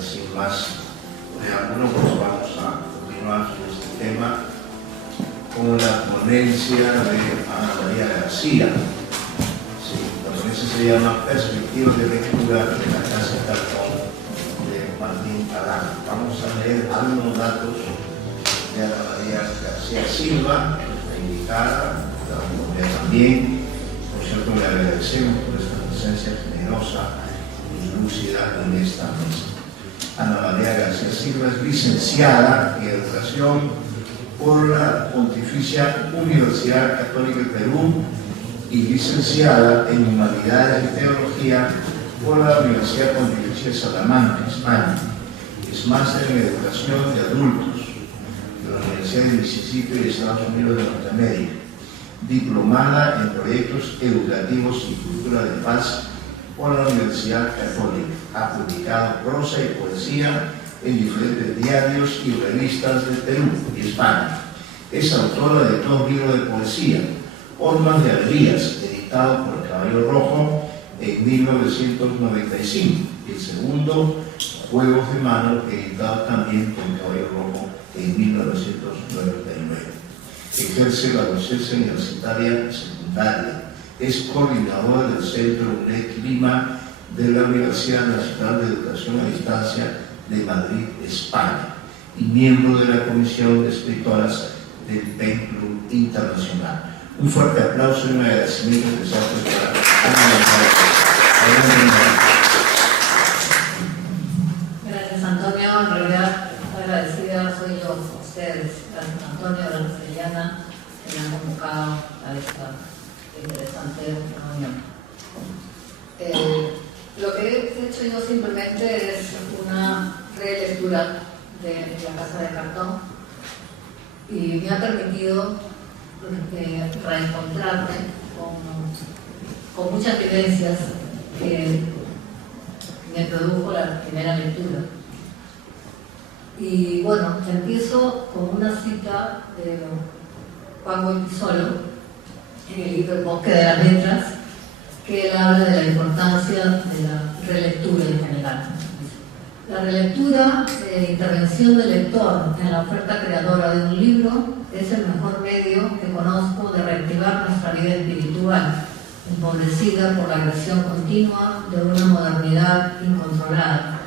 sin más preámbulo, pues vamos a continuar con este tema con la ponencia de Ana María García. Sí, la ponencia se llama Perspectivas de lectura de la Casa de Cartón de Martín Adán. Vamos a leer algunos datos de Ana María García Silva, nuestra invitada, también, por cierto, le agradecemos por esta presencia generosa y lúcida en esta mesa. Ana María García Silva es licenciada en Educación por la Pontificia Universidad Católica del Perú y licenciada en Humanidades y Teología por la Universidad Pontificia de Salamanca, España. Es máster en Educación de Adultos de la Universidad de Mississippi de Estados Unidos de Norteamérica. Diplomada en Proyectos Educativos y Cultura de Paz por la Universidad Católica. Ha publicado prosa y poesía en diferentes diarios y revistas de Perú y España. Es autora de 2 libros de poesía, Hormas de Alegrías, editado por el Caballo Rojo en 1995, y el segundo, Juegos de Mano, editado también por el Caballo Rojo en 1999. Ejerce la docencia universitaria secundaria. Es coordinadora del Centro UNED Lima de la Universidad Nacional de Educación a Distancia de Madrid, España, y miembro de la Comisión de Escritoras del PEN Club Internacional. Un fuerte aplauso y un agradecimiento especial para Ana María. Gracias, Antonio. En realidad, agradecida soy yo a ustedes. Gracias, Antonio, gracias, Eliana, que me han convocado a esta interesante reunión. Lo que he hecho yo simplemente es una relectura de La Casa de Cartón y me ha permitido reencontrarme con muchas vivencias que me produjo la primera lectura. Y bueno, empiezo con una cita de Juan Goytisolo en el libro El Bosque de las Letras, que él habla de la importancia de la relectura en general. La relectura e intervención del lector en la oferta creadora de un libro es el mejor medio que conozco de reactivar nuestra vida espiritual, empobrecida por la agresión continua de una modernidad incontrolada,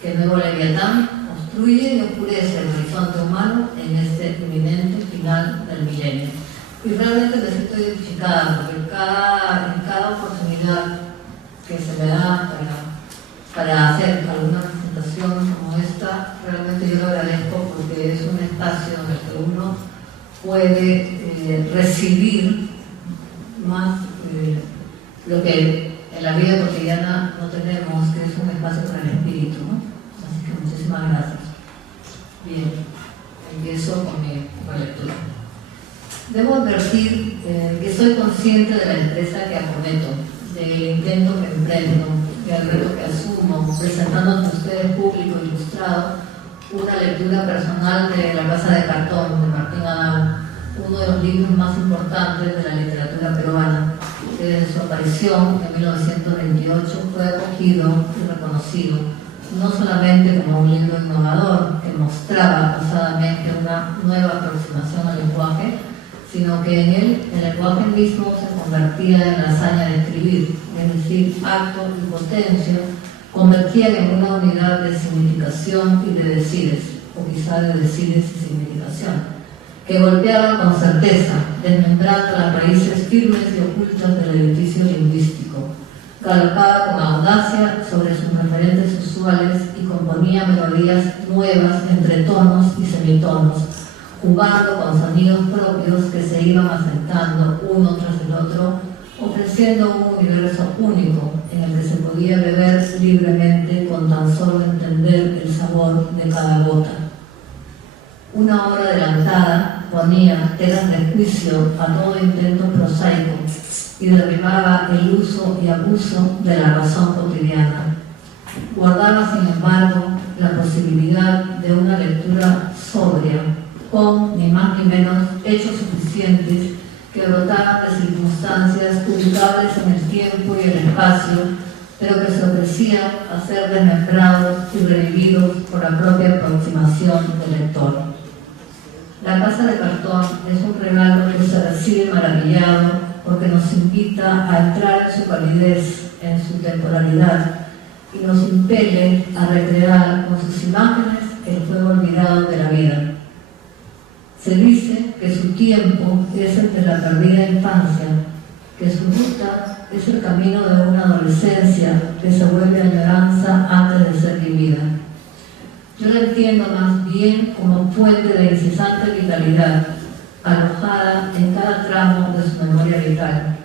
que el nuevo Leviatán obstruye y oscurece el horizonte humano en este inminente final del milenio. Y realmente me siento identificada porque en cada oportunidad que se me da para hacer alguna presentación como esta, realmente yo lo agradezco porque es un espacio en el que uno puede recibir más lo que en la vida cotidiana no tenemos, que es un espacio para el espíritu, ¿no? Así que muchísimas gracias. Bien, empiezo con mi lectura. Debo advertir que soy consciente de la empresa que acometo, del intento que emprendo, del reto que asumo, presentando ante ustedes público ilustrado una lectura personal de La Casa de Cartón, de Martín Adán, uno de los libros más importantes de la literatura peruana, que desde su aparición en 1928 fue acogido y reconocido, no solamente como un libro innovador que mostraba pasadamente una nueva aproximación al lenguaje, sino que en él el lenguaje mismo se convertía en la hazaña de escribir, es decir, acto y potencia convertían en una unidad de significación y de decires, o quizá de decires y significación, que golpeaba con certeza, desmembrando las raíces firmes y ocultas del edificio lingüístico, galopaba con audacia sobre sus referentes usuales y componía melodías nuevas entre tonos y semitonos, jugando con sonidos propios que se iban asentando uno tras el otro, ofreciendo un universo único en el que se podía beber libremente con tan solo entender el sabor de cada gota. Una obra adelantada ponía telas de juicio a todo intento prosaico y derribaba el uso y abuso de la razón cotidiana. Guardaba, sin embargo, la posibilidad de una lectura sobria, con ni más ni menos hechos suficientes que brotaban de circunstancias ubicables en el tiempo y el espacio, pero que se ofrecían a ser desmembrados y revividos por la propia aproximación del lector. La Casa de Cartón es un regalo que se recibe maravillado porque nos invita a entrar en su calidez, en su temporalidad, y nos impele a recrear con sus imágenes el fuego olvidado de la vida. Se dice que su tiempo es el de la perdida infancia, que su ruta es el camino de una adolescencia que se vuelve añoranza antes de ser vivida. Yo la entiendo más bien como fuente de incesante vitalidad, alojada en cada tramo de su memoria vital.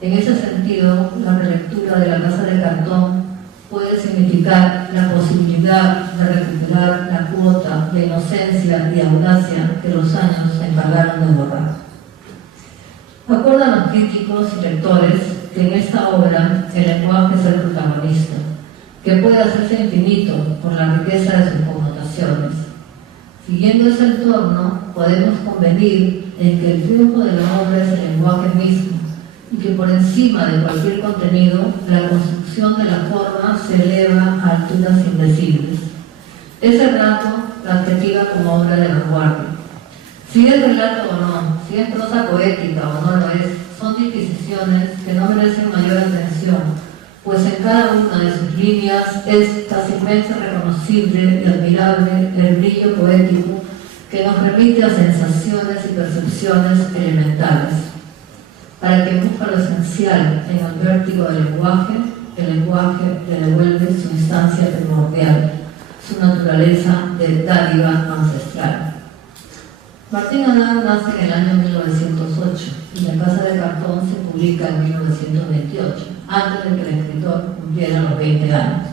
En ese sentido, la relectura de La Casa de Cartón puede significar la posibilidad de recuperar la cuota de inocencia y audacia que los años se encargaron de borrar. Acuerdan los críticos y lectores que en esta obra el lenguaje es el protagonista, que puede hacerse infinito por la riqueza de sus connotaciones. Siguiendo ese entorno, podemos convenir en que el triunfo de la obra es el lenguaje mismo y que por encima de cualquier contenido, la construcción de la forma se eleva a alturas indecibles. Ese rasgo la adjetiva como obra de vanguardia. Si es relato o no, si es prosa poética o no lo es, son disquisiciones que no merecen mayor atención, pues en cada una de sus líneas es fácilmente reconocible y admirable el brillo poético que nos remite a sensaciones y percepciones elementales. Para que busca lo esencial en el vértigo del lenguaje, el lenguaje le devuelve su instancia primordial, su naturaleza de dádiva ancestral. Martín Adán nace en el año 1908 y La Casa de Cartón se publica en 1928, antes de que el escritor cumpliera los 20 años.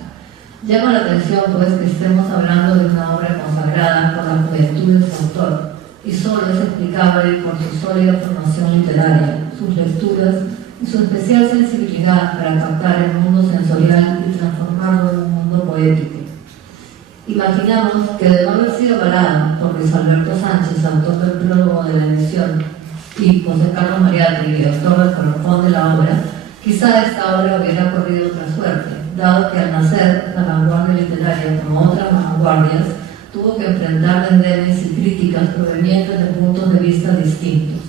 Llama la atención pues que estemos hablando de una obra consagrada por la juventud de su autor y solo es explicable por su sólida formación literaria, sus lecturas y su especial sensibilidad para captar el mundo sensorial y transformarlo en un mundo poético. Imaginamos que de no haber sido parado por Luis Alberto Sánchez, autor del prólogo de la edición, y José Carlos Mariátegui, autor del colofón de la obra, quizá esta obra hubiera corrido otra suerte, dado que al nacer la vanguardia literaria, como otras vanguardias, tuvo que enfrentar desdenes y críticas provenientes de puntos de vista distintos.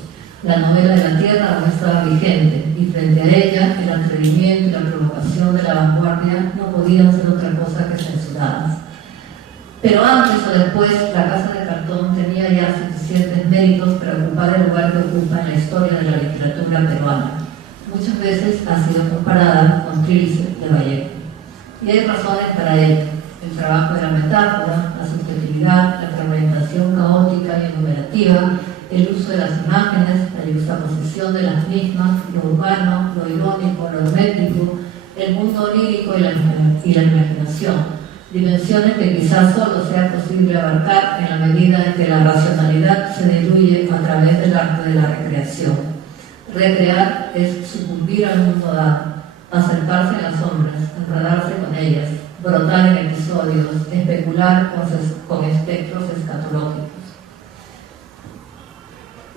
La novela de la tierra aún estaba vigente, y frente a ella, el atrevimiento y la provocación de la vanguardia no podían ser otra cosa que censuradas. Pero antes o después, La Casa de Cartón tenía ya suficientes méritos para ocupar el lugar que ocupa en la historia de la literatura peruana. Muchas veces ha sido comparada con Trilce de Vallejo. Y hay razones para ello: el trabajo de la metáfora, la subjetividad, la fragmentación caótica y enumerativa, el uso de las imágenes, la juxtaposición de las mismas, lo urbano, lo irónico, lo hermético, el mundo onírico y la imaginación. Dimensiones que quizás solo sea posible abarcar en la medida en que la racionalidad se diluye a través del arte de la recreación. Recrear es sucumbir al mundo dado, acercarse a las sombras, enredarse con ellas, brotar en episodios, especular con espectros escatológicos.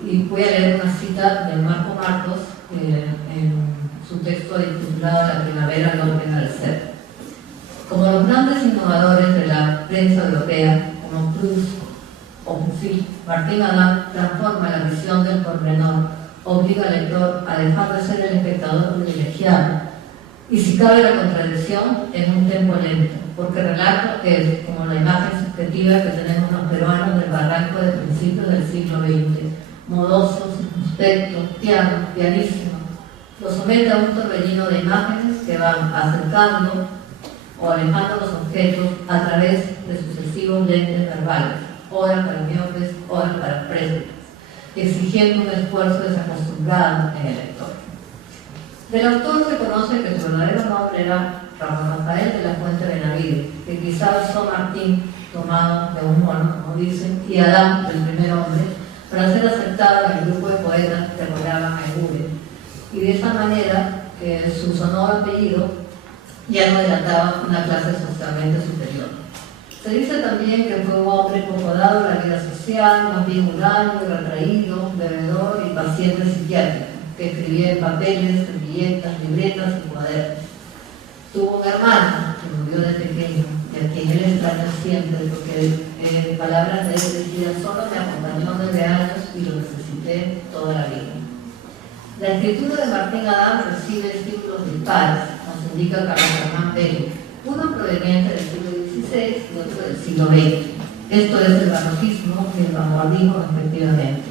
Y voy a leer una cita de Marco Marcos en su texto titulado La primavera no venga al ser. Como los grandes innovadores de la prensa europea, como Proust o Buffy, Martín Adán transforma la visión del pormenor, obliga al lector a dejar de ser el espectador privilegiado. Y si cabe la contradicción, en un tempo lento, porque el relato es como la imagen subjetiva que tenemos los peruanos del barranco de principios del siglo XX, modoso, circunspecto, pianísimo. Lo somete a un torbellino de imágenes que van acercando o alejando los objetos a través de sucesivos lentes verbales, ora para miopes, ora para presbíteros, exigiendo un esfuerzo desacostumbrado en el lector. Del autor se conoce que su verdadero nombre era Ramón Rafael de la Fuente Benavides, que quizá usó Martín, tomado de un mono, como dicen, y Adán, el primer hombre, para ser aceptado en el grupo de poetas que rodeaban a Eguren. Y de esa manera, su sonoro apellido ya no delataba una clase socialmente superior. Se dice también que fue un hombre poco dado a la vida social, más bien huraño y retraído, bebedor y paciente psiquiátrico, que escribía en papeles, servilletas, libretas y cuadernos. Tuvo un hermano que murió de pequeño, a quien él extrañó siempre, porque palabras de él decían: solo me acompañó 9 años y lo necesité toda la vida. La escritura de Martín Adán recibe estímulos dispares, nos indica Carlos Germán Bello, uno proveniente del siglo XVI y otro del siglo XX. Esto es el barroquismo y el vanguardismo respectivamente.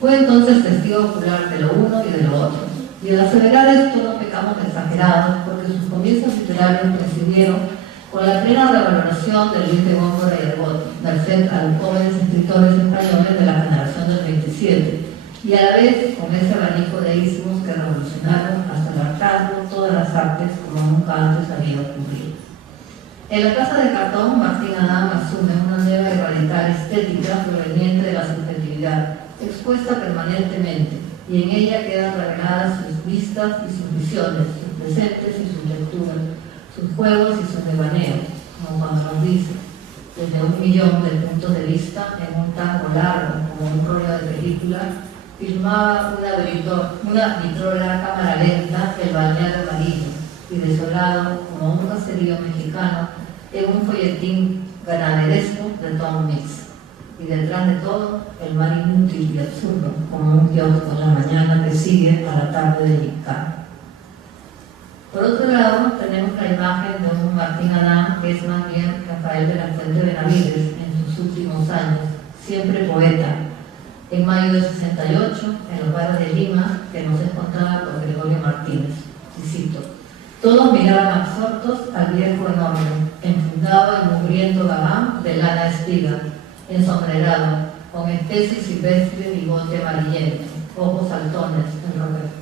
Fue entonces testigo ocular de lo uno y de lo otro. Y al aseverar esto no pecamos de exagerados, porque sus comienzos literarios coincidieron con la plena revaloración de Luis de Góngora y Argote, merced a los jóvenes escritores españoles de la generación del 27, y a la vez con ese abanico de ismos que revolucionaron hasta el hartazgo todas las artes como nunca antes había ocurrido. En la Casa de Cartón, Martín Adán asume una nueva y radical estética proveniente de la subjetividad, expuesta permanentemente, y en ella quedan reveladas sus vistas y sus visiones, sus presentes y sus lecturas, sus juegos y sus devaneos, como cuando nos dice: desde 1.000.000 de puntos de vista, en un tango largo como un rollo de película, filmaba una vitrola cámara lenta el balneario marino, y desolado como un caserío mexicano en un folletín ganaderesco de Tom Mix. Y detrás de todo, el mar inútil y absurdo, como un kiosco en la mañana que sigue a la tarde de Yicán. Por otro lado, tenemos la imagen de un Martín Adán, que es más bien Rafael de la Fuente Benavides en sus últimos años, siempre poeta. En mayo de 68, en los bares de Lima, que nos es contada por Gregorio Martínez, y cito: todos miraban absortos al viejo enorme, enfundado en mugriento gabán de lana espiga, ensombrerado, con especie silvestre bigote amarillento, ojos saltones,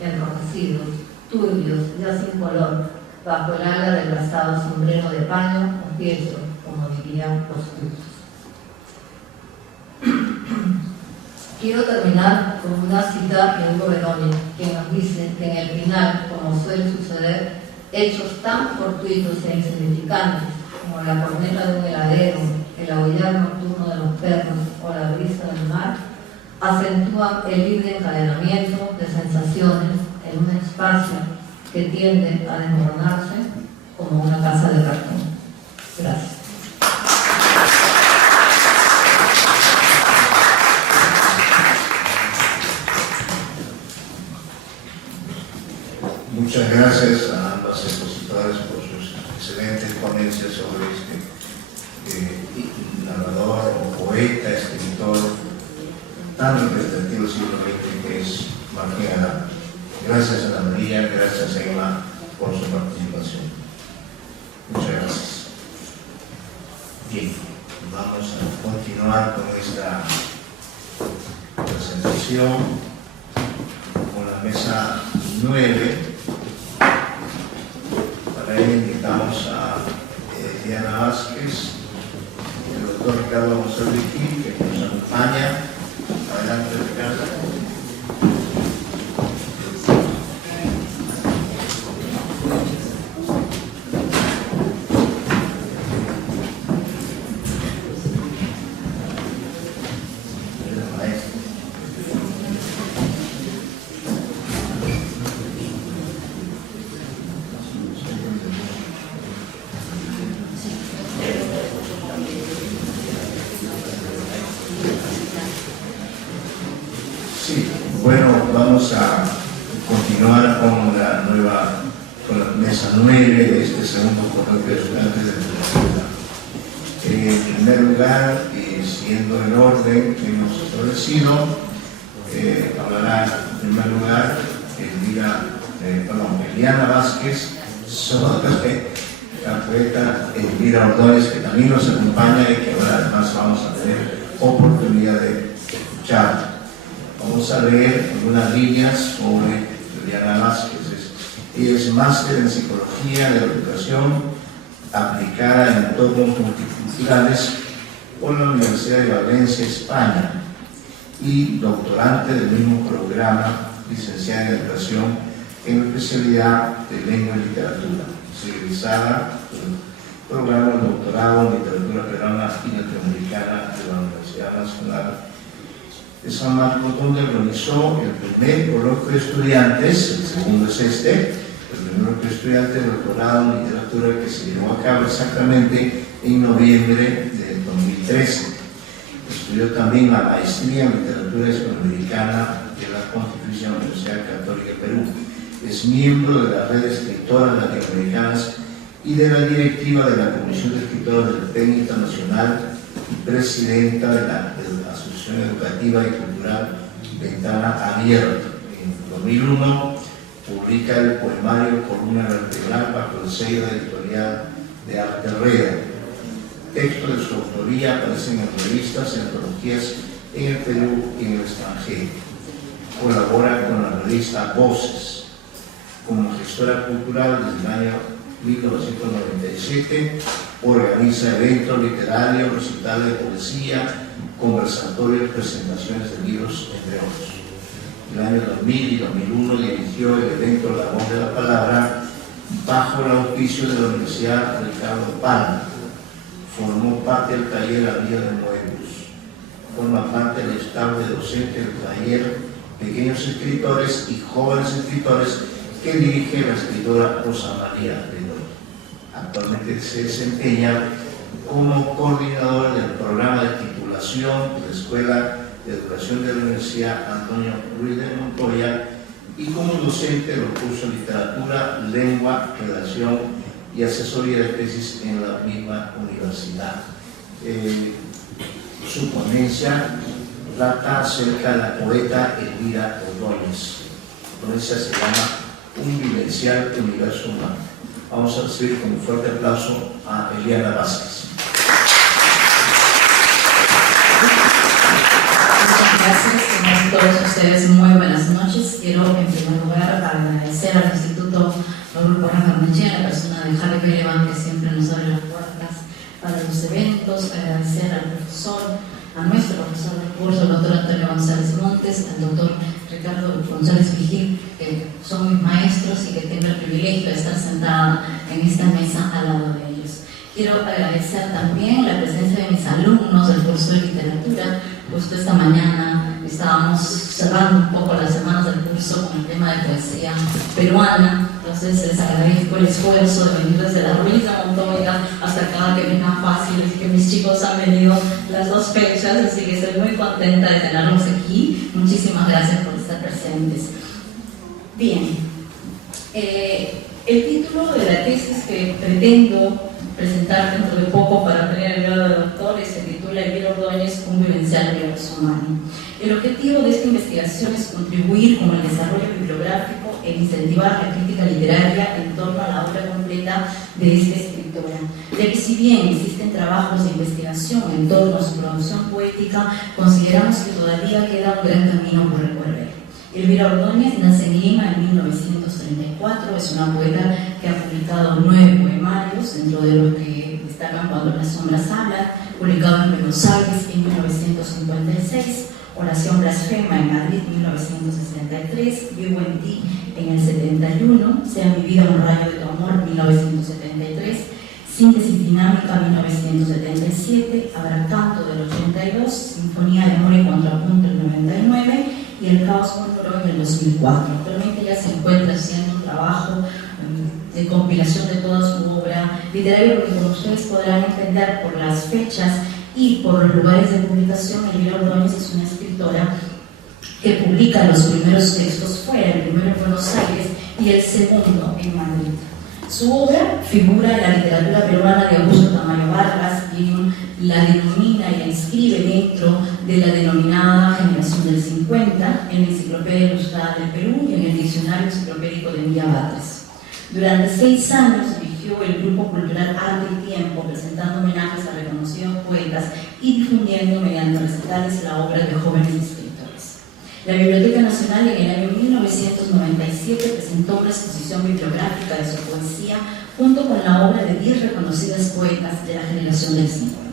enrojecidos, turbios, ya sin color, bajo el ala del gastado sombrero de paño o tieso, como dirían los cultos. Quiero terminar con una cita de Hugo Verónica, quien nos dice que en el final, como suele suceder, hechos tan fortuitos e insignificantes como la corneta de un heladero, el aullar nocturno de los perros o la brisa del mar, acentúan el libre encadenamiento de sensaciones en un espacio que tiende a desmoronarse como una casa de cartón. Gracias. Muchas gracias a ambas expositoras por sus excelentes ponencias sobre este narrador o poeta, escritor tan representativo del siglo XX que es Martín Adán. Gracias a Ana María, gracias a Emma por su participación. Muchas gracias. Bien, vamos a continuar con esta presentación con la mesa 9. Para ello invitamos a Diana Vázquez, el doctor Ricardo Monsalviti, que nos acompaña. Adelante, Ricardo. Vamos a continuar con la mesa 9 de este segundo coloquio de estudiantes de literatura. En primer lugar, y siguiendo el orden que hemos establecido, hablará en primer lugar Eliana Vázquez sobre la poeta Elvira Ordóñez, que también nos acompaña y que ahora además vamos a tener oportunidad de escuchar. Vamos a leer algunas líneas sobre Eliana Vázquez. Ella es máster en Psicología de la Educación aplicada en entornos multiculturales por la Universidad de Valencia, España, y doctorante del mismo programa, licenciada en Educación en la especialidad de Lengua y Literatura, egresada del programa de doctorado en Literatura Peruana y Latinoamericana de la Universidad Nacional de San Marcos, donde organizó el primer coloquio de estudiantes, el segundo es el primer coloquio de estudiantes de doctorado en literatura que se llevó a cabo exactamente en noviembre de 2013. Estudió también la maestría en literatura hispanoamericana de la Pontificia Universidad Católica del Perú. Es miembro de la red de escritoras latinoamericanas y de la directiva de la Comisión de Escritores del PEN Internacional y presidenta de la Asociación Educativa y Cultural Ventana Abierta. En 2001 publica el poemario Columna Vertebral bajo el sello de editorial de Arte Reda. Textos de su autoría aparecen en revistas y antologías en el Perú y en el extranjero. Colabora con la revista Voces. Como gestora cultural desde el año 1997, organiza eventos literarios, recitales de poesía, conversatorios, presentaciones de libros, entre otros. En el año 2000 y 2001 dirigió el evento La Voz de la Palabra bajo el auspicio de la Universidad Ricardo Palma. Formó parte del taller La Vida de Moebius. Forma parte del estado de docente del taller Pequeños Escritores y Jóvenes Escritores que dirige la escritora Rosa María Ledoy. Actualmente se desempeña como coordinadora del programa de titulación de la Escuela de Educación de la Universidad Antonio Ruiz de Montoya y como docente de los cursos de literatura, lengua, redacción y asesoría de tesis en la misma universidad. Su ponencia trata acerca de la poeta Elvira Ordóñez. La ponencia se llama Un vivencial universo humano. Vamos a recibir con un fuerte aplauso a Eliana Vázquez. Muchas gracias, a todos ustedes muy buenas noches. Quiero en primer lugar agradecer al Instituto Grupo Rafael Mechía, la persona de Harry Belevan, que siempre nos abre las puertas para los eventos, agradecer al profesor, a nuestro profesor del curso, el doctor Antonio González Montes, al doctor Ricardo González Vigil, que son mis maestros y que tengo el privilegio de estar sentada en esta mesa al lado de ellos. Quiero agradecer también la presencia de mis alumnos del curso de literatura. Justo esta mañana estábamos cerrando un poco las semanas del curso con el tema de poesía peruana, entonces les agradezco el esfuerzo de venir desde la Ruiz de Montoya hasta acá, que vengan fácil, y que mis chicos han venido las dos fechas, así que estoy muy contenta de tenerlos aquí. Muchísimas gracias por estar presentes. Bien, el título de la tesis que pretendo presentar dentro de poco para obtener el grado de doctor se titula Elvira Ordóñez, un vivencial universo humano. El objetivo de esta investigación es contribuir con el desarrollo bibliográfico e incentivar la crítica literaria en torno a la obra completa de esta escritora, ya que si bien existen trabajos de investigación en torno a su producción poética, consideramos que todavía queda un gran camino por recorrer. Elvira Ordóñez nace en Lima en 1934, es una poeta que ha publicado 9 poemarios, dentro de los que destacan Cuando las sombras hablan, publicado en Buenos Aires en 1956, Oración blasfema en Madrid 1963, Vivo en ti en el 71, Sea mi vida un rayo de tu amor 1973, Síntesis dinámica 1977, Habrá canto del 82, Sinfonía de amor y contrapunto el 99 y El caos sonoro en el 2004. Actualmente ella se encuentra haciendo un trabajo de compilación de toda su obra literaria, porque como ustedes podrán entender por las fechas y por los lugares de publicación, Elvira Ordóñez es una escritora que publica los primeros textos fuera, el primero en Buenos Aires y el segundo en Madrid. Su obra figura en la literatura peruana de Augusto Tamayo Vargas y la denomina y la inscribe dentro de la denominada generación del 50 en la Enciclopedia Ilustrada del Perú y en el Diccionario Enciclopédico de Emilia Batres. Durante 6 años dirigió el Grupo Cultural Arte y Tiempo, presentando homenajes a reconocidos poetas y difundiendo mediante recitales la obra de jóvenes escritores. La Biblioteca Nacional en el año 1997 presentó una exposición bibliográfica de su poesía junto con la obra de 10 reconocidas poetas de la generación del 50.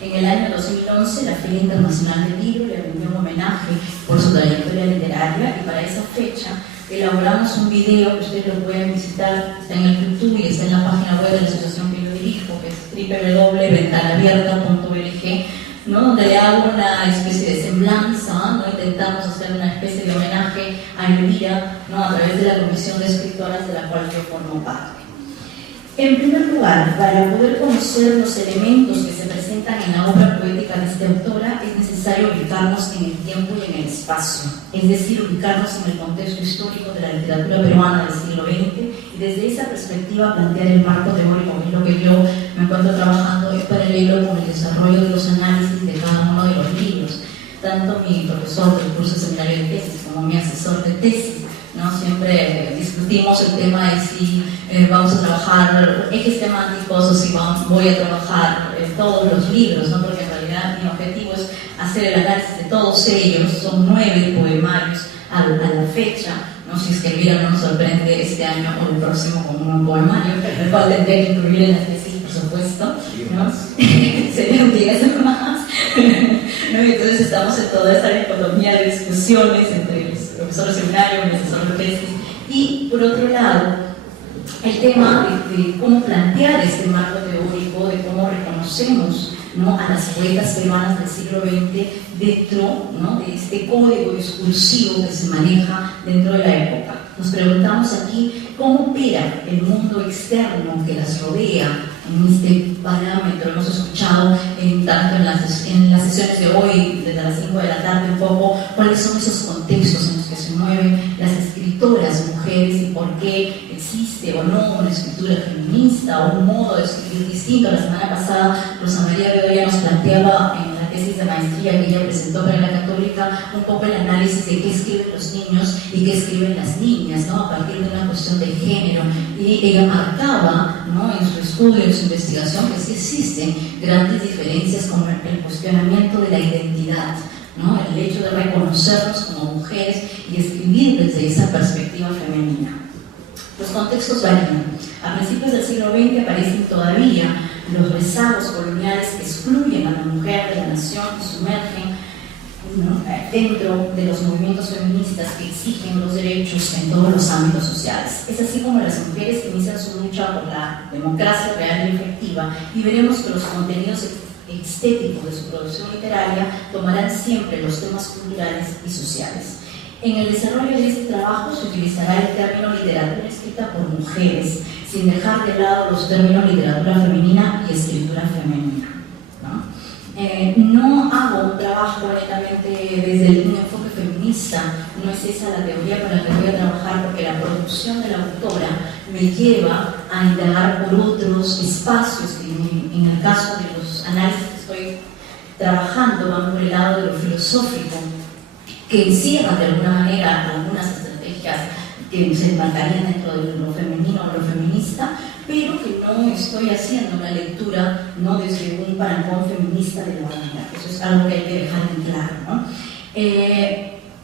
En el año 2011, la Feria Internacional del Libro le rindió un homenaje por su trayectoria literaria y para esa fecha elaboramos un video que ustedes lo pueden visitar, está en el YouTube y está en la página web de la asociación que yo dirijo, que es www.ventanabierta.org, ¿no? Donde le hago una especie de semblanza, ¿no? Intentamos hacer una especie de homenaje a Elvira, ¿no? A través de la Comisión de Escritoras de la cual yo formo parte. En primer lugar, para poder conocer los elementos que se presentan en la obra poética de esta autora, es necesario ubicarnos en el tiempo y en el espacio, es decir, ubicarnos en el contexto histórico de la literatura peruana del siglo XX y desde esa perspectiva plantear el marco teórico, que es lo que yo me encuentro trabajando en paralelo con el desarrollo de los análisis de cada uno de los libros. Tanto mi profesor del curso de seminario de tesis como mi asesor de tesis, ¿no? Siempre discutimos el tema de si vamos a trabajar ejes temáticos o si voy a trabajar todos los libros, ¿no? Porque en realidad mi objetivo es hacer el análisis de todos ellos. Son 9 poemarios a la fecha, ¿no? Si es que Elvira no nos sorprende este año o el próximo con un poemario, el cual tendría que incluir en la tesis, por supuesto, ¿no? Serían 10 más. ¿No? Y entonces estamos en toda esta dicotomía de discusiones entre los profesores de seminario, mi asesor de tesis, y por otro lado, el tema de cómo plantear este marco teórico, de cómo reconocemos, ¿no?, a las poetas peruanas del siglo XX dentro, ¿no?, de este código discursivo que se maneja dentro de la época. Nos preguntamos aquí cómo opera el mundo externo que las rodea en este parámetro. Hemos escuchado tanto en las sesiones de hoy, desde las 5 de la tarde, un poco cuáles son esos contextos en los que se mueven las escritoras mujeres y por qué existe o no una escritura feminista o un modo de escribir distinto. La semana pasada Rosa María Bedoya nos planteaba en la tesis de maestría que ella presentó para la Católica un poco el análisis de qué escriben los niños y qué escriben las niñas, ¿no?, a partir de una cuestión de género, y ella marcaba, ¿no?, en su estudio, en su investigación, que sí existen grandes diferencias con el cuestionamiento de la identidad, ¿no?, el hecho de reconocernos como mujeres y escribir desde esa perspectiva femenina. Los contextos varían. A principios del siglo XX aparecen todavía los rezagos coloniales que excluyen a la mujer de la nación y sumergen, ¿no?, dentro de los movimientos feministas que exigen los derechos en todos los ámbitos sociales. Es así como las mujeres inician su lucha por la democracia real y efectiva, y veremos que los contenidos estéticos de su producción literaria tomarán siempre los temas culturales y sociales. En el desarrollo de este trabajo se utilizará el término literatura escrita por mujeres, sin dejar de lado los términos literatura femenina y escritura femenina, ¿no? No hago un trabajo netamente desde un enfoque feminista, no es esa la teoría con la que voy a trabajar, porque la producción de la autora me lleva a indagar por otros espacios que en el caso de los análisis que estoy trabajando van por el lado de lo filosófico, que encierran de alguna manera algunas estrategias que se enmarcarían dentro de lo femenino o lo feminista, pero que no estoy haciendo una lectura, ¿no?, desde un parangón feminista de la manera. Eso es algo que hay que dejar en claro, ¿no?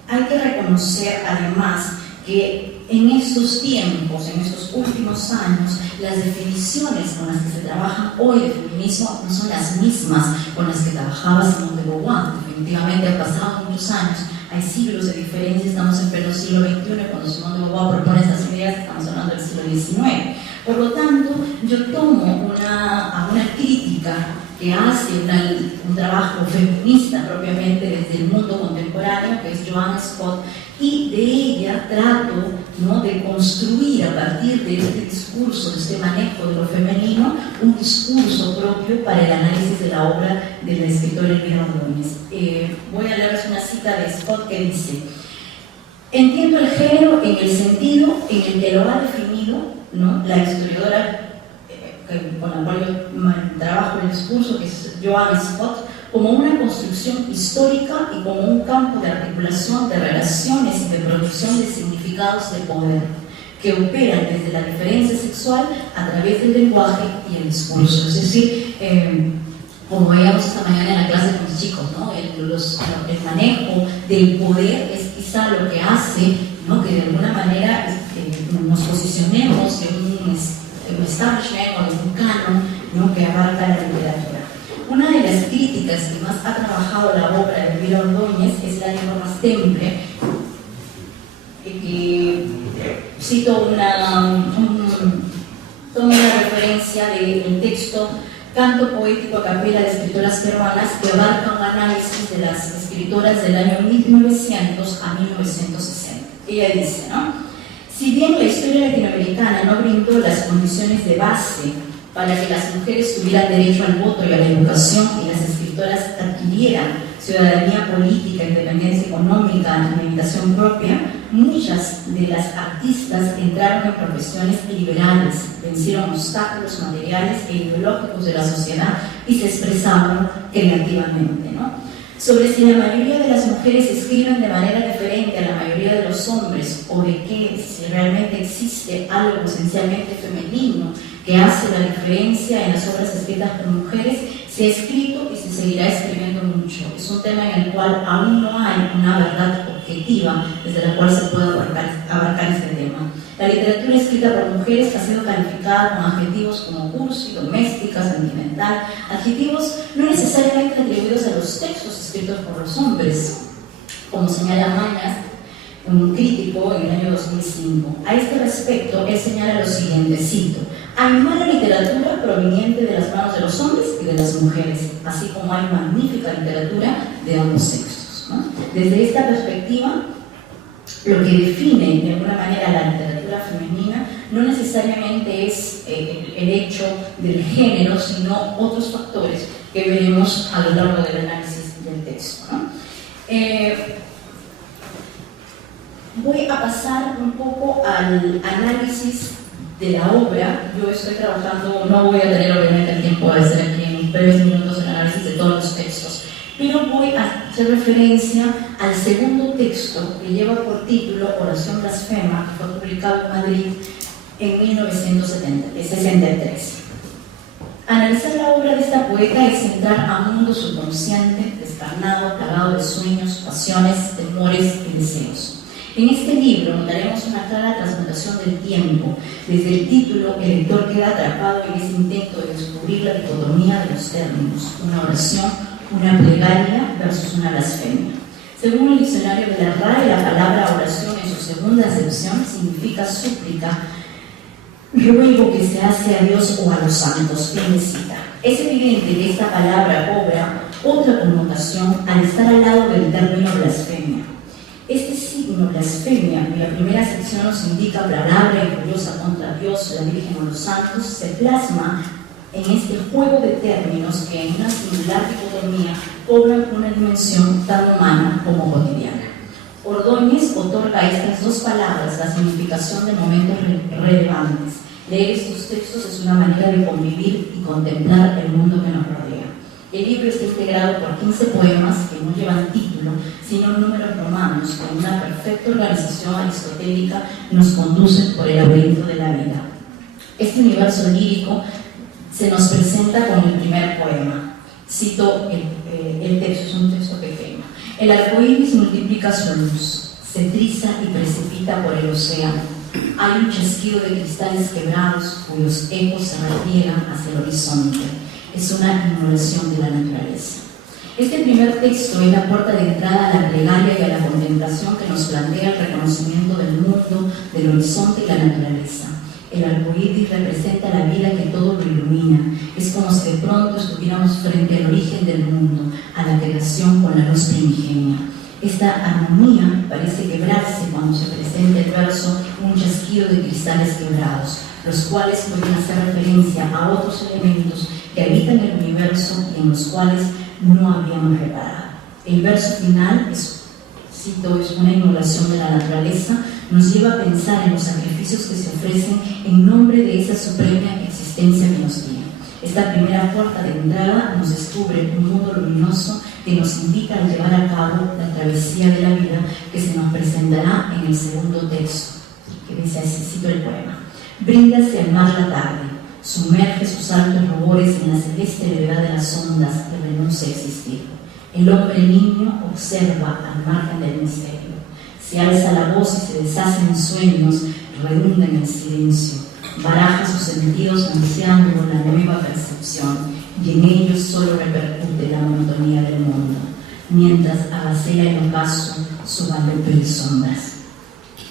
Hay que reconocer además que en estos tiempos, en estos últimos años, las definiciones con las que se trabajan hoy de feminismo no son las mismas con las que trabajaba Simone de Beauvoir. Definitivamente han pasado muchos años, hay siglos de diferencia, estamos en pleno siglo XXI, cuando Simone de Beauvoir propone estas ideas, estamos hablando del siglo XIX. Por lo tanto, yo tomo una crítica que hace un trabajo feminista propiamente desde el mundo contemporáneo, que es Joanna Scott, y de ella trato, ¿no?, de construir a partir de este discurso, de este manejo de lo femenino, un discurso propio para el análisis de la obra de la escritora Elvira Ordóñez. Voy a leerles una cita de Scott que dice: entiendo el género en el sentido en el que lo ha definido, ¿no?, la historiadora con la cual yo trabajo el discurso, que es Joanna Scott, como una construcción histórica y como un campo de articulación de relaciones y de producción de significados de poder que operan desde la diferencia sexual a través del lenguaje y el discurso. Es decir, como veíamos esta mañana en la clase con los chicos, ¿no?, el manejo del poder es quizá lo que hace, ¿no?, que de alguna manera nos posicionemos en un establishment o en un canon, ¿no?, que abarca la literatura. Una de las críticas que más ha trabajado la obra de Elvira Ordóñez es la de Normas Temple, que cito tomo una referencia del texto Canto poético a capela de escritoras peruanas, que abarca un análisis de las escritoras del año 1900 a 1960. Ella dice, ¿no?: Si bien la historia latinoamericana no brindó las condiciones de base para que las mujeres tuvieran derecho al voto y a la educación y las escritoras adquirieran ciudadanía política, independencia económica y meditación propia, muchas de las artistas entraron en profesiones liberales, vencieron obstáculos materiales e ideológicos de la sociedad y se expresaban creativamente, ¿no? Sobre si la mayoría de las mujeres escriben de manera diferente a la mayoría de los hombres, o de que si realmente existe algo esencialmente femenino que hace la diferencia en las obras escritas por mujeres, se ha escrito y se seguirá escribiendo mucho. Es un tema en el cual aún no hay una verdad objetiva desde la cual se pueda abarcar este tema. La literatura escrita por mujeres ha sido calificada con adjetivos como cursi, doméstica, sentimental, adjetivos no necesariamente atribuidos a los textos escritos por los hombres, como señala Mañas, un crítico en el año 2005. A este respecto, él señala lo siguiente, cito: hay mala literatura proveniente de las manos de los hombres y de las mujeres, así como hay magnífica literatura de ambos sexos, ¿no? Desde esta perspectiva, lo que define de alguna manera la literatura femenina no necesariamente es el hecho del género, sino otros factores que veremos a lo largo del análisis del texto, ¿no? Voy a pasar un poco al análisis de la obra. Yo estoy trabajando, no voy a tener obviamente el tiempo de hacer aquí en breves minutos el análisis de todos los textos, pero voy a hacer referencia al segundo texto que lleva por título Oración Blasfema, que fue publicado en Madrid en 1963. Analizar la obra de esta poeta es entrar a un mundo subconsciente, descarnado, plagado de sueños, pasiones, temores y deseos. En este libro notaremos una clara transmutación del tiempo. Desde el título, el lector queda atrapado en ese intento de descubrir la dicotomía de los términos, una oración, una plegaria versus una blasfemia. Según el diccionario de la RAE, la palabra oración en su segunda acepción significa súplica, ruego que se hace a Dios o a los santos, fin de cita. Es evidente que esta palabra cobra otra connotación al estar al lado del término blasfemia. Este signo, blasfemia, cuya primera sección nos indica palabra y furiosa contra Dios, la Virgen o los santos, se plasma en este juego de términos que en una singular dicotomía cobran una dimensión tan humana como cotidiana. Ordóñez otorga a estas dos palabras la significación de momentos relevantes. Leer estos textos es una manera de convivir y contemplar el mundo que nos rodea. El libro está integrado por 15 poemas que no llevan título, sino números romanos que en una perfecta organización aristotélica nos conducen por el laberinto de la vida. Este universo lírico se nos presenta con el primer poema. Cito el texto, es un texto pequeño. El arcoíris multiplica su luz, se triza y precipita por el océano. Hay un chasquido de cristales quebrados cuyos ecos se repliegan hacia el horizonte. Es una inmolación de la naturaleza. Este primer texto es la puerta de entrada a la plegaria y a la contemplación que nos plantea el reconocimiento del mundo, del horizonte y la naturaleza. El arcoíris representa la vida que todo lo ilumina. Es como si de pronto estuviéramos frente al origen del mundo, a la creación con la luz primigenia. Esta armonía parece quebrarse cuando se presenta el verso un chasquido de cristales quebrados, los cuales pueden hacer referencia a otros elementos que habitan el universo y en los cuales no habíamos reparado. El verso final, cito, es una inmolación de la naturaleza, nos lleva a pensar en los sacrificios que se ofrecen en nombre de esa suprema existencia que nos guía. Esta primera puerta de entrada nos descubre un mundo luminoso que nos invita a llevar a cabo la travesía de la vida que se nos presentará en el segundo texto, que dice así, cito el poema. Bríndase al mar la tarde, sumerge sus altos rubores en la celeste levedad de las ondas y renuncia a existir. El hombre niño observa al margen del misterio. Se alza la voz y se deshace en sueños, redunda en el silencio. Baraja sus sentidos ansiando la nueva percepción y en ellos solo repercute la monotonía del mundo, mientras abasea el ocaso su galope de sombras.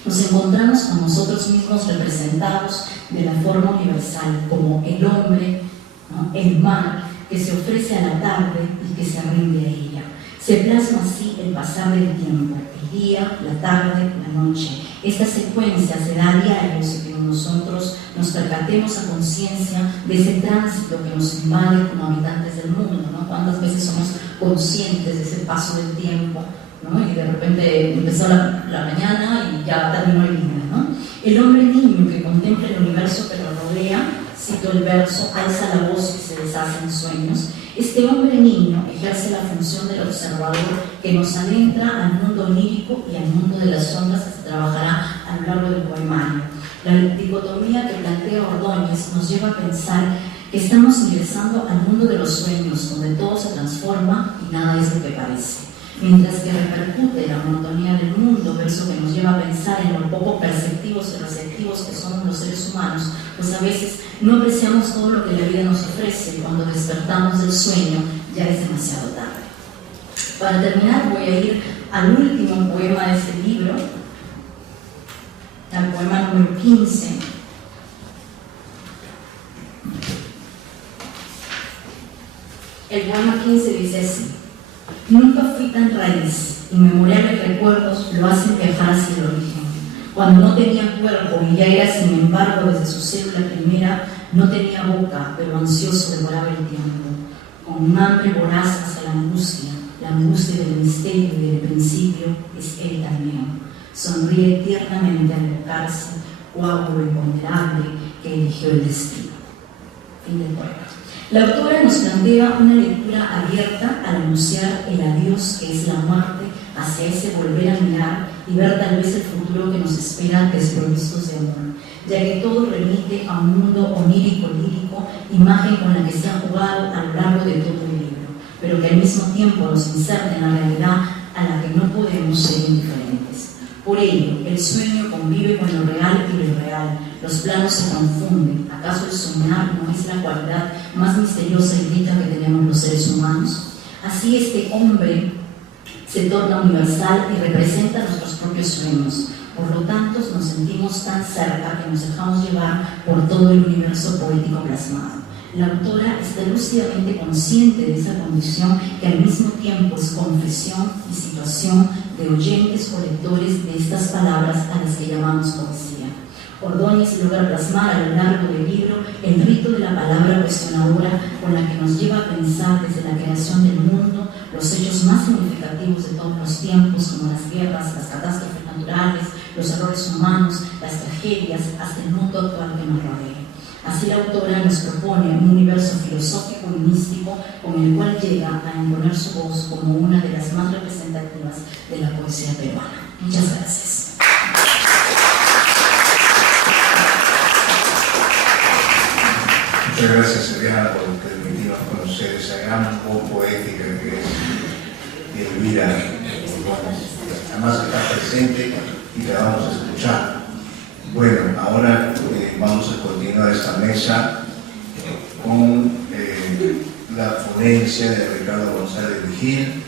Nos encontramos con nosotros mismos representados de la forma universal como el hombre, ¿no? El mar que se ofrece a la tarde y que se rinde a ella. Se plasma así el pasar del tiempo, el día, la tarde, la noche, Esta secuencia se da a diario sin que nosotros nos percatemos a conciencia de ese tránsito que nos invade como habitantes del mundo, ¿no? ¿Cuántas veces somos conscientes de ese paso del tiempo, ¿no? Y de repente empezó la mañana y ya terminó el día, ¿no? El hombre niño que contempla el universo que lo rodea, cito el verso, alza la voz y se deshace en sueños. Este hombre niño ejerce la función del observador que nos adentra al mundo onírico y al mundo de las sombras que se trabajará a lo largo del poemario. La dicotomía que plantea Ordóñez nos lleva a pensar que estamos ingresando al mundo de los sueños, donde todo se transforma y nada es lo que parece. Mientras que repercute la monotonía del mundo, verso que nos lleva a pensar en lo poco perceptivos y receptivos que somos los seres humanos, pues a veces no apreciamos todo lo que la vida nos ofrece y cuando despertamos del sueño ya es demasiado tarde. Para terminar voy a ir al último poema de este libro, al poema número 15. El poema 15 dice así: nunca fui tan raíz, inmemoriales recuerdos lo hacen viajar hacia el origen. Cuando no tenía cuerpo y ya era sin embargo desde su célula primera, no tenía boca, pero ansioso devoraba el tiempo. Con un hambre voraz hacia la angustia del misterio y del principio es él también. Sonríe tiernamente al evocarse, coágulo imponderable que eligió el destino. Fin del poema. La autora nos plantea una lectura abierta al anunciar el adiós que es la muerte, hacia ese volver a mirar y ver tal vez el futuro que nos espera desprovistos de amor, ya que todo remite a un mundo onírico-lírico, imagen con la que se ha jugado a lo largo de todo el libro, pero que al mismo tiempo nos inserta en la realidad a la que no podemos ser indiferentes. Por ello, el sueño convive con lo real y lo irreal, los planos se confunden. ¿Acaso el soñar no es la cualidad más misteriosa y rica que tenemos los seres humanos? Así este hombre se torna universal y representa nuestros propios sueños. Por lo tanto, nos sentimos tan cerca que nos dejamos llevar por todo el universo poético plasmado. La autora está lúcidamente consciente de esa condición que al mismo tiempo es confesión y situación de oyentes o lectores de estas palabras a las que llamamos poesía. Ordóñez logra plasmar a lo largo del libro el rito de la palabra cuestionadora con la que nos lleva a pensar desde la creación del mundo los hechos más significativos de todos los tiempos, como las guerras, las catástrofes naturales, los errores humanos, las tragedias, hasta el mundo actual que nos rodea. Así la autora nos propone un universo filosófico y místico con el cual llega a imponer su voz como una de las más representativas de la poesía peruana. Muchas gracias. Muchas gracias, Eliana, por permitirnos conocer esa gran voz poética que es Elvira Ordóñez. Además está presente y la vamos a escuchar. Bueno, ahora vamos a continuar esta mesa con la ponencia de Ricardo González Vigil,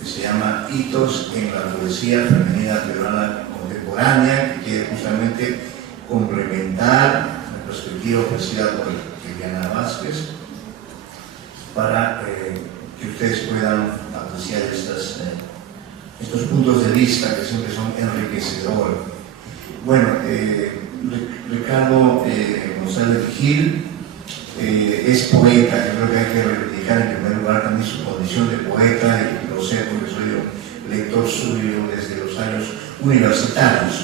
que se llama Hitos en la poesía femenina peruana contemporánea, que quiere justamente complementar la perspectiva ofrecida por Eliana Vázquez para que ustedes puedan apreciar estos puntos de vista que siempre son enriquecedores. Bueno, Ricardo González Vigil es poeta. Yo creo que hay que reivindicar en primer lugar también su condición de poeta, y lo sé porque soy lector suyo desde los años universitarios.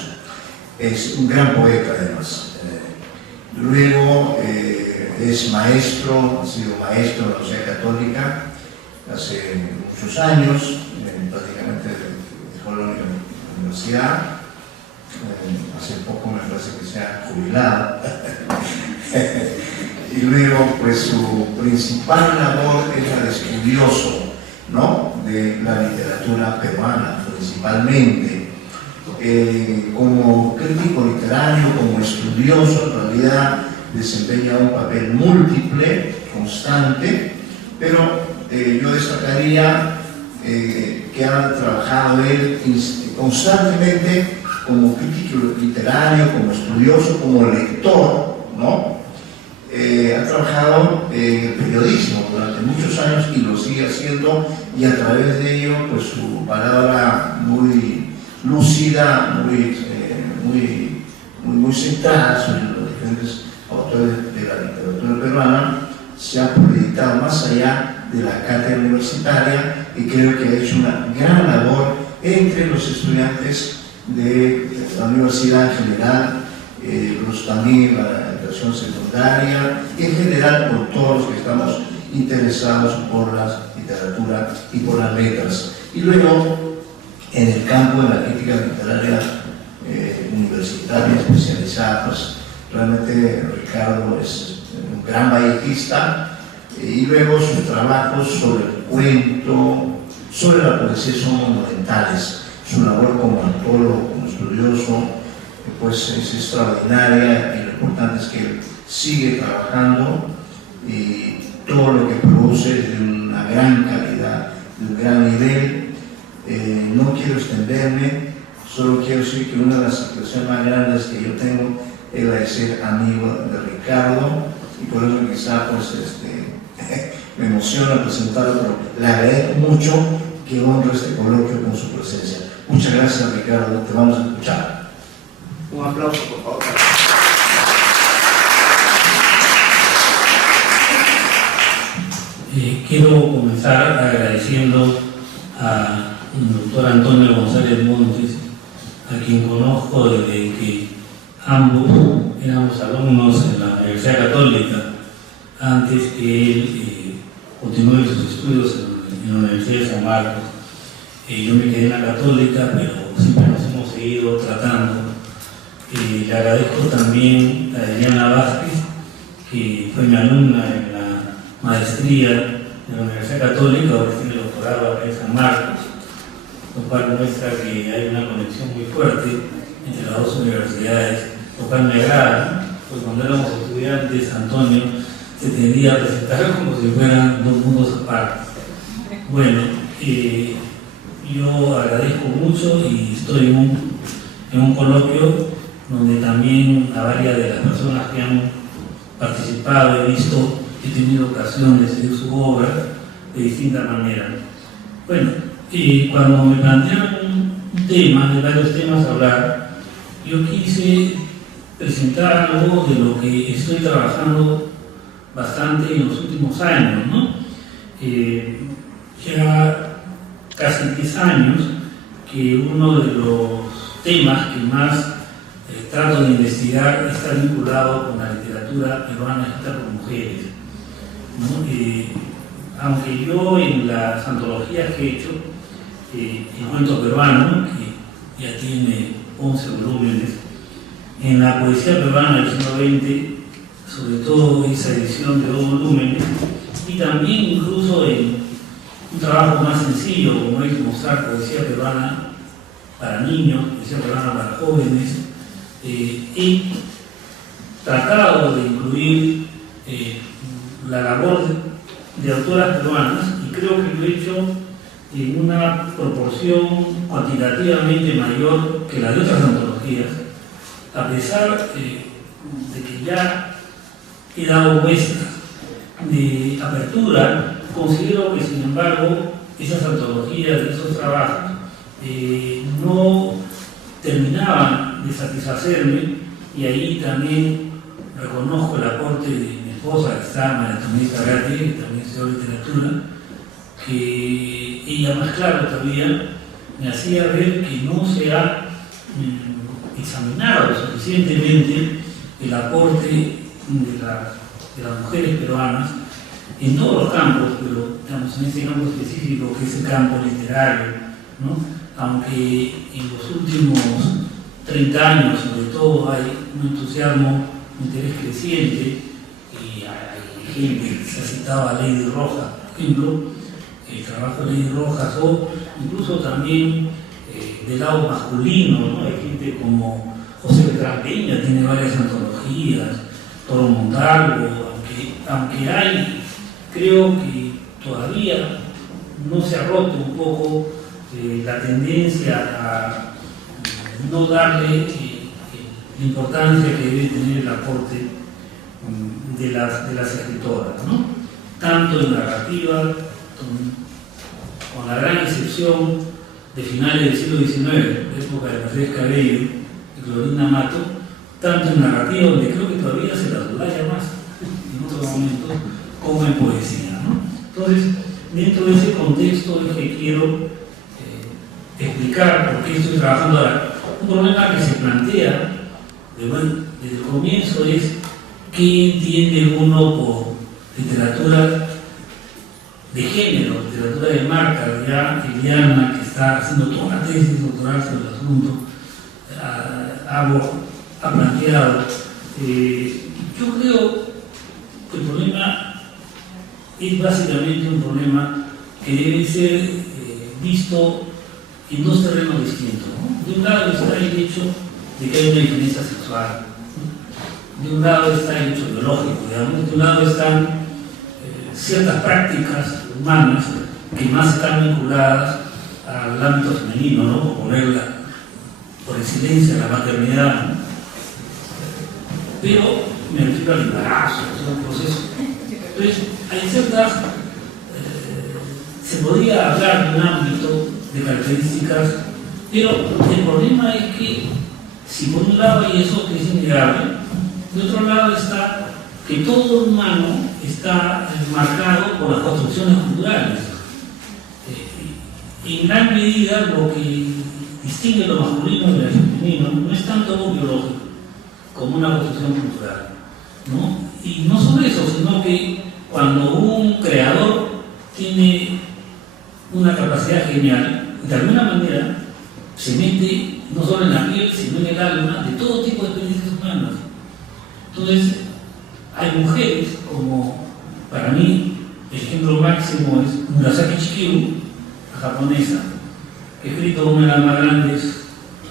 Es un gran poeta además. Luego es maestro, ha sido maestro en la Universidad Católica hace muchos años, prácticamente dejó la universidad. Hace poco me parece que se ha jubilado. Y luego, pues su principal labor es la de estudioso, ¿no?, de la literatura peruana, principalmente. Como crítico literario, como estudioso, en realidad desempeña un papel múltiple, constante, pero yo destacaría que ha trabajado él constantemente como crítico literario, como estudioso, como lector, ¿no? Ha trabajado en el periodismo durante muchos años y lo sigue haciendo, y a través de ello, pues su palabra muy lúcida, muy muy centradas en los diferentes autores de la literatura peruana, se ha proyectado más allá de la cátedra universitaria y creo que ha hecho una gran labor entre los estudiantes de la universidad en general, también la educación secundaria y en general por todos los que estamos interesados por la literatura y por las letras. Y luego, en el campo de la crítica literaria universitaria especializada, pues realmente Ricardo es un gran valletista, y luego sus trabajos sobre el cuento, sobre la poesía son monumentales. Su labor como antólogo, como estudioso, pues es extraordinaria, y lo importante es que él sigue trabajando y todo lo que produce es de una gran calidad, de un gran nivel. No quiero extenderme, solo quiero decir que una de las satisfacciones más grandes que yo tengo es la de ser amigo de Ricardo, y por eso quizá pues, me emociona presentarlo, pero le agradezco mucho que honre este coloquio con su presencia. Muchas gracias, Ricardo, te vamos a escuchar. Un aplauso, por favor. Quiero comenzar agradeciendo al doctor Antonio González Montes, a quien conozco desde que ambos éramos alumnos en la Universidad Católica, antes que él continúe sus estudios en la Universidad de San Marcos. Yo me quedé en la Católica, pero siempre nos hemos seguido tratando. Le agradezco también a Diana Vázquez, que fue mi alumna en la maestría de la Universidad Católica, ahora tiene el doctorado acá en San Marcos, lo cual muestra que hay una conexión muy fuerte entre las dos universidades, lo cual me agrada, pues cuando éramos estudiantes, Antonio se tendía a presentar como si fueran dos mundos aparte. Bueno, yo agradezco mucho y estoy en un coloquio donde también a varias de las personas que han participado he tenido ocasión de seguir su obra de distintas maneras. Bueno, cuando me plantearon un tema, de varios temas a hablar, yo quise presentar algo de lo que estoy trabajando bastante en los últimos años, ¿no? Ya casi 10 años que uno de los temas que más trato de investigar está vinculado con la literatura peruana escrita por mujeres, ¿no? Aunque yo en las antologías que he hecho, el cuento peruano, que ya tiene 11 volúmenes, en la poesía peruana del siglo XX, sobre todo esa edición de 2 volúmenes, y también incluso en un trabajo más sencillo, como es mostrar poesía peruana para niños, poesía peruana para jóvenes, he tratado de incluir la labor de autoras peruanas, y creo que lo he hecho en una proporción cuantitativamente mayor que la de otras antologías, a pesar de que ya he dado muestras de apertura. Considero que, sin embargo, esas antologías, esos trabajos, no terminaban de satisfacerme, y ahí también reconozco el aporte de mi esposa, que está María Antonieta Gatti, que también estudió literatura, que ella, más claro todavía, me hacía ver que no se ha examinado suficientemente el aporte de las mujeres peruanas en todos los campos, pero digamos, en este campo específico, que es el campo literario, ¿no? Aunque en los últimos 30 años, sobre todo, hay un entusiasmo, un interés creciente, y hay gente que se ha citado a Lady Rojas, por ejemplo, el trabajo de Lady Rojas, o incluso también del lado masculino, ¿no? Hay gente como José Beltrán Peña, tiene varias antologías, Toro Montalvo, aunque hay, creo que todavía no se ha roto un poco la tendencia a no darle la importancia que debe tener el aporte de las escritoras, ¿no? Tanto en narrativa, con la gran excepción de finales del siglo XIX, época de Mercedes Cabello, que Glorinda Mato, tanto en narrativa, donde creo que todavía se la subraya más en otros momentos, como en poesía, ¿no? Entonces, dentro de ese contexto es que quiero explicar por qué estoy trabajando ahora. Un problema que se plantea desde el comienzo es qué entiende uno por literatura de género, literatura de marca. Ya Eliana, que está haciendo toda una tesis doctoral sobre el asunto, ha planteado. Yo creo que el problema es básicamente un problema que debe ser visto en dos terrenos distintos, ¿no? De un lado está el hecho de que hay una diferencia sexual, ¿no? De un lado está el hecho biológico, digamos, de un lado están ciertas prácticas humanas que más están vinculadas al ámbito femenino, ¿no? Por ponerla por excelencia la maternidad, ¿no? Pero me refiero al embarazo, es un proceso. Entonces, hay ciertas, se podría hablar de un ámbito de características, pero el problema es que si por un lado hay eso que es innegable, de otro lado está que todo humano está marcado por las construcciones culturales. En gran medida lo que distingue lo masculino de lo femenino no es tanto lo biológico como una construcción cultural, ¿no? Y no solo eso, sino que cuando un creador tiene una capacidad genial, de alguna manera se mete no solo en la piel, sino en el alma de todo tipo de experiencias humanas. Entonces, hay mujeres como, para mí, el ejemplo máximo es Murasaki Shikibu, la japonesa, que ha escrito una de las más grandes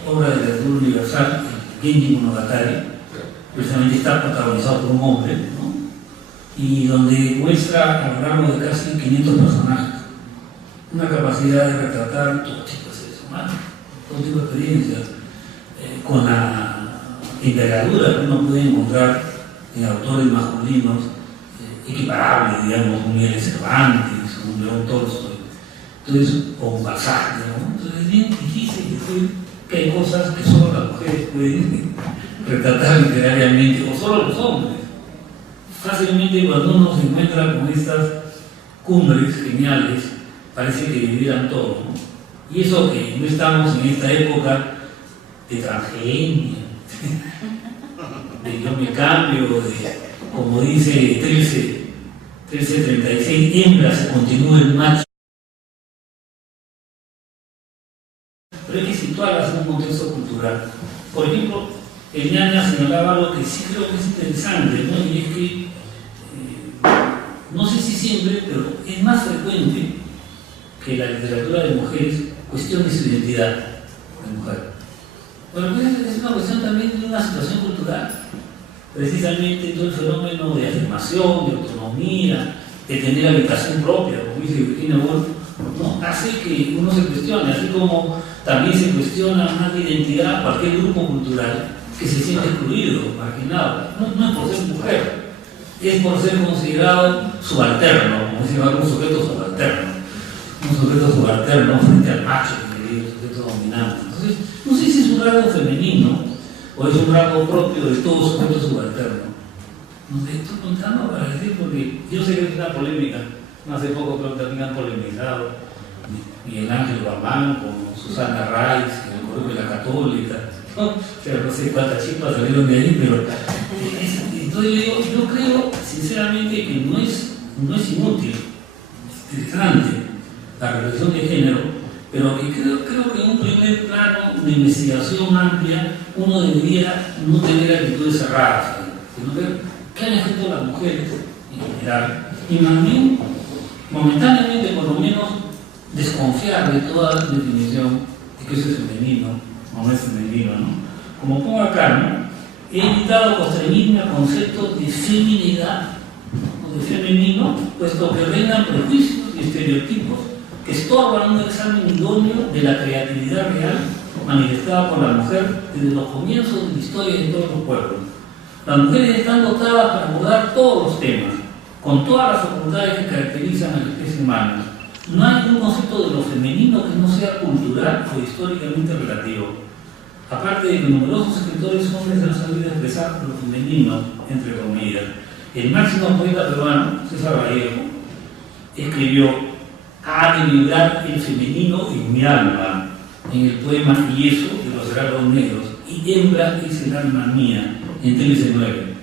obras de literatura universal, el Genji Monogatari, precisamente está protagonizado por un hombre, ¿no? Y donde muestra a lo largo de casi 500 personajes una capacidad de retratar todo tipo de seres humanos, todo tipo de experiencias, con la envergadura que uno puede encontrar en autores masculinos equiparables, digamos, un Miguel Cervantes, un León Tolstoy, entonces, o un Balzac, ¿no? Entonces es bien difícil decir que hay cosas que solo las mujeres pueden retratar literariamente, o solo los hombres. Fácilmente cuando uno se encuentra con estas cumbres geniales, parece que vivieran todo, ¿no? Y eso que no estamos en esta época de transgenia, de yo me cambio, de, como dice 1336, hembra se continúa el macho. Pero hay que situarlas en un contexto cultural. Por ejemplo, Eliana señalaba algo que sí creo que es interesante, ¿no? Y es que, no sé si siempre, pero es más frecuente que la literatura de mujeres cuestione su identidad de mujer. Bueno, pues es una cuestión también de una situación cultural. Precisamente todo el fenómeno de afirmación, de autonomía, de tener habitación propia, como dice Virginia Woolf, ¿no? Hace que uno se cuestione, así como también se cuestiona una identidad, cualquier grupo cultural que se siente excluido, marginado. No es por ser mujer, es por ser considerado subalterno, como decía un sujeto subalterno. Un sujeto subalterno frente al macho, el sujeto dominante. Entonces, no sé si es un rasgo femenino o es un rasgo propio de todo sujeto subalterno. No sé, estoy contando para decir, porque yo sé que es una polémica. No hace poco creo que también han polemizado Miguel Ángel Bamán con Susana Raiz en el Colegio de la Católica, ¿no? O sea, no sé cuántas chispas salieron de ahí, pero entonces yo creo sinceramente que no es inútil, es interesante la reflexión de género, pero que creo que en un primer plano de investigación amplia uno debería no tener actitudes cerradas, sino ver qué han escrito las mujeres en general, y más bien, momentáneamente por lo menos, desconfiar de toda definición de que eso es femenino o no es femenino, ¿no? Como pongo acá, ¿no? He evitado constreñirme a conceptos de feminidad o de femenino, puesto que reinan prejuicios y estereotipos que estorban un examen idóneo de la creatividad real manifestada por la mujer desde los comienzos de la historia de todos los pueblos. Las mujeres están dotadas para abordar todos los temas, con todas las facultades que caracterizan a la especie humana. No hay un concepto de lo femenino que no sea cultural o históricamente relativo. Aparte de que numerosos escritores hombres han sabido expresar lo femenino, entre comillas. El máximo poeta peruano, César Vallejo, escribió: "Ha de vibrar el femenino en mi alma", en el poema Yeso de los Heraldos Negros, y "hembra es el alma mía", en TLC 9.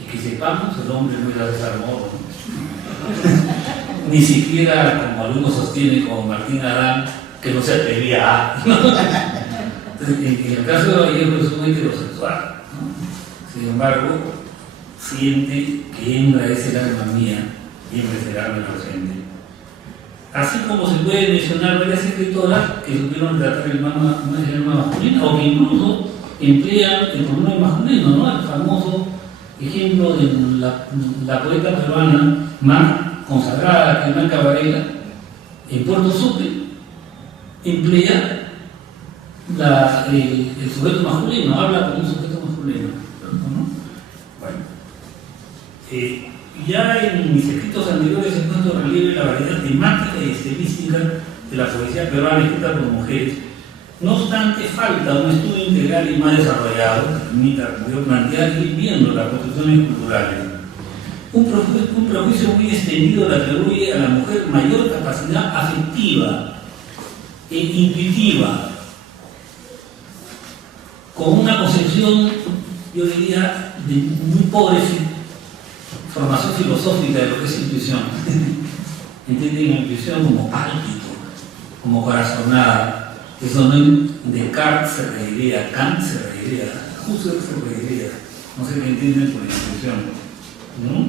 Y que sepamos, el hombre no era desarmado. Ni siquiera, como algunos sostienen, como Martín Adán, que no se atrevía a. En el caso de Vallejo es un heterosexual, ¿no? Sin embargo, siente que hembra es el alma mía y hembra es el alma inocente. Así como se puede mencionar varias escritoras que supieron tratar el alma masculina o que incluso emplean el pronombre masculino, ¿no? El famoso ejemplo de la poeta peruana más consagrada, que es Blanca Varela, en Puerto Sucre, emplea el sujeto masculino, habla como un sujeto masculino, ¿no? Bueno, ya en mis escritos anteriores he puesto en relieve la variedad temática y estilística de la poesía peruana escrita por mujeres. No obstante, falta un estudio integral y más desarrollado que permita, como yo plantear, ir viendo las construcciones culturales. Un prejuicio muy extendido le atribuye a la mujer mayor capacidad afectiva e intuitiva, con una concepción, yo diría, de muy pobre formación filosófica de lo que es intuición. Entienden la intuición como pálpito, como corazonada. Eso no, Descartes se reiría, Kant se reiría, Husserl se reiría. No sé qué entienden por intuición, ¿no?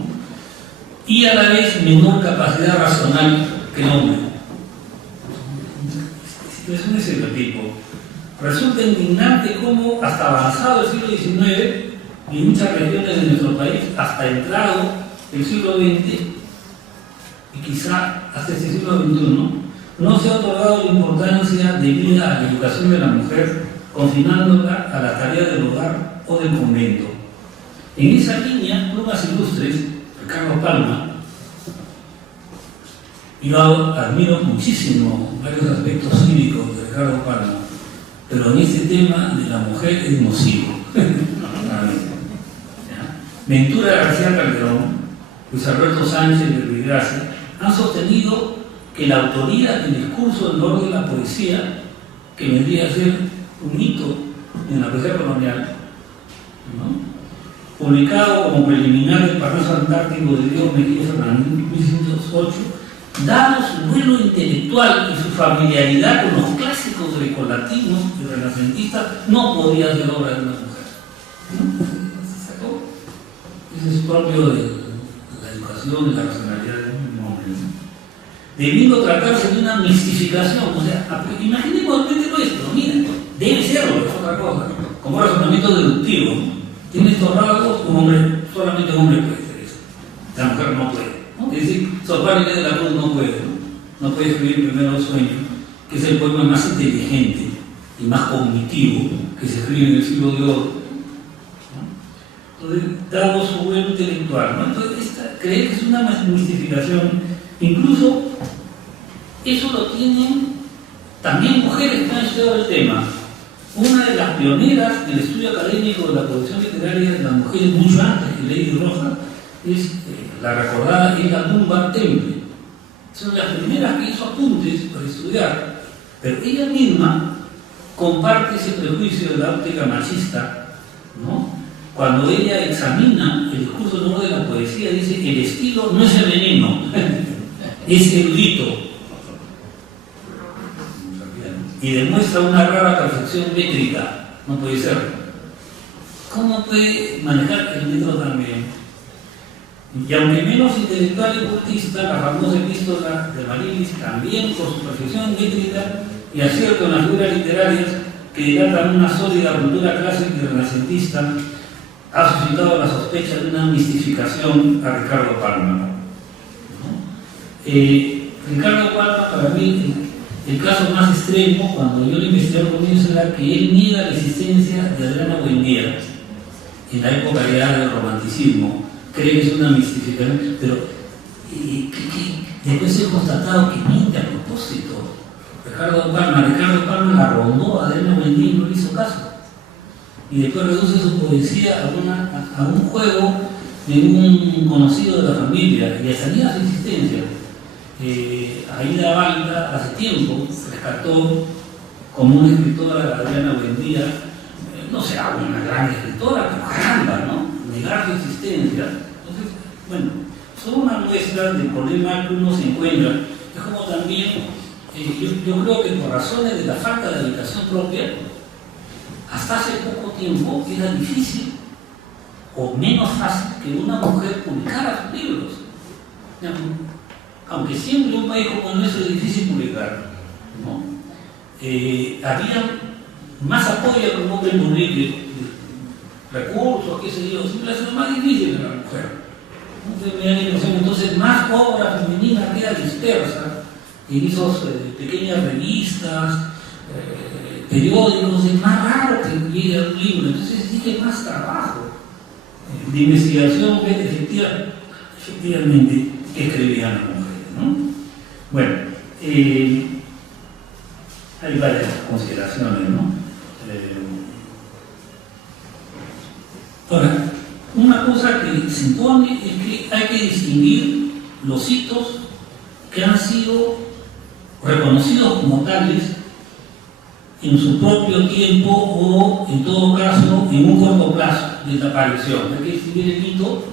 Y a la vez menor capacidad racional que el hombre. Es un estereotipo. Resulta indignante cómo hasta avanzado el siglo XIX y en muchas regiones de nuestro país, hasta entrado el siglo XX y quizá hasta este siglo XXI, no se ha otorgado la importancia debida a la educación de la mujer, confinándola a la tarea del hogar o del convento. En esa línea, plumas ilustres, Ricardo Palma, yo admiro muchísimo varios aspectos cívicos de Ricardo Palma, pero en este tema de la mujer es nocivo. Ventura García Calderón, Luis Alberto Sánchez de Villagracia han sostenido que la autoría del discurso en orden de la poesía, que vendría a ser un hito en la poesía colonial, ¿no?, publicado como preliminar del Parnaso Antártico de Diego Mejía Fernández en 1908, dado su vuelo intelectual y su familiaridad con los clásicos grecolatinos y renacentistas, no podía ser obra de una mujer, ¿no? ¿Se sacó? Eso es propio de la educación y la racionalidad de un hombre, ¿no? Debiendo tratarse de una mistificación, o sea, imaginemos el nuestro, mira, debe serlo, es otra cosa, como razonamiento deductivo, ¿no? Tiene estos rasgos, un hombre, solamente un hombre puede hacer eso, la mujer no puede, ¿no? Es decir, Sor Inés de la Cruz no puede, ¿no? No puede escribir Primero el Sueño, que es el poema más inteligente y más cognitivo que se escribe en el siglo de oro, ¿no? Entonces, dado su vuelo intelectual, ¿no? Entonces, cree que es una mistificación. Incluso eso lo tienen también mujeres que han estudiado el tema. Una de las pioneras del estudio académico de la producción literaria de las mujeres, mucho antes que Lady Roja, es la recordada Hilda Dunbar Temple. Son las primeras que hizo apuntes para estudiar, pero ella misma comparte ese prejuicio de la óptica machista, ¿no? Cuando ella examina el discurso nuevo de la poesía, dice: el estilo no es femenino, es erudito, y demuestra una rara perfección métrica. No puede ser. ¿Cómo puede manejar el metro también? Y aunque menos intelectual y poetista, la famosa epístola de Marilis, también por su perfección métrica y acierto en las figuras literarias que delatan una sólida cultura clásica y renacentista, ha suscitado la sospecha de una mistificación a Ricardo Palma, ¿no? Ricardo Palma, para mí, el caso más extremo, cuando yo lo investigué al comienzo, era que él niega la existencia de Adriana Buendía en la época ya del romanticismo. Cree que es una mistificación, pero después he constatado que miente a propósito. Ricardo Palma la rondó a Adriana Buendía y no le hizo caso. y después reduce su poesía a un juego de un conocido de la familia y hasta niega su existencia. Aida Balda hace tiempo rescató como una escritora Adriana Buendía, no será una gran escritora, pero caramba, ¿no? Negar su existencia. Entonces, bueno, son una muestra del problema que uno se encuentra. Es como también, yo creo que por razones de la falta de dedicación propia, hasta hace poco tiempo era difícil o menos fácil que una mujer publicara sus libros. Aunque siempre en un país como nuestro es difícil publicar, ¿no? Había más apoyo que un hombre morir, recursos, qué sé yo, siempre ha sido más difícil que la mujer. Entonces, más obra femenina queda dispersa en esas pequeñas revistas, periódicos. Es más raro que llegue a un libro, entonces exige más trabajo de investigación que efectivamente que escribían las mujeres, ¿no? Bueno, hay varias consideraciones, ¿no? Ahora, una cosa que se impone es que hay que distinguir los hitos que han sido reconocidos como tales en su propio tiempo o, en todo caso, en un corto plazo de la aparición. Hay que distinguir el hito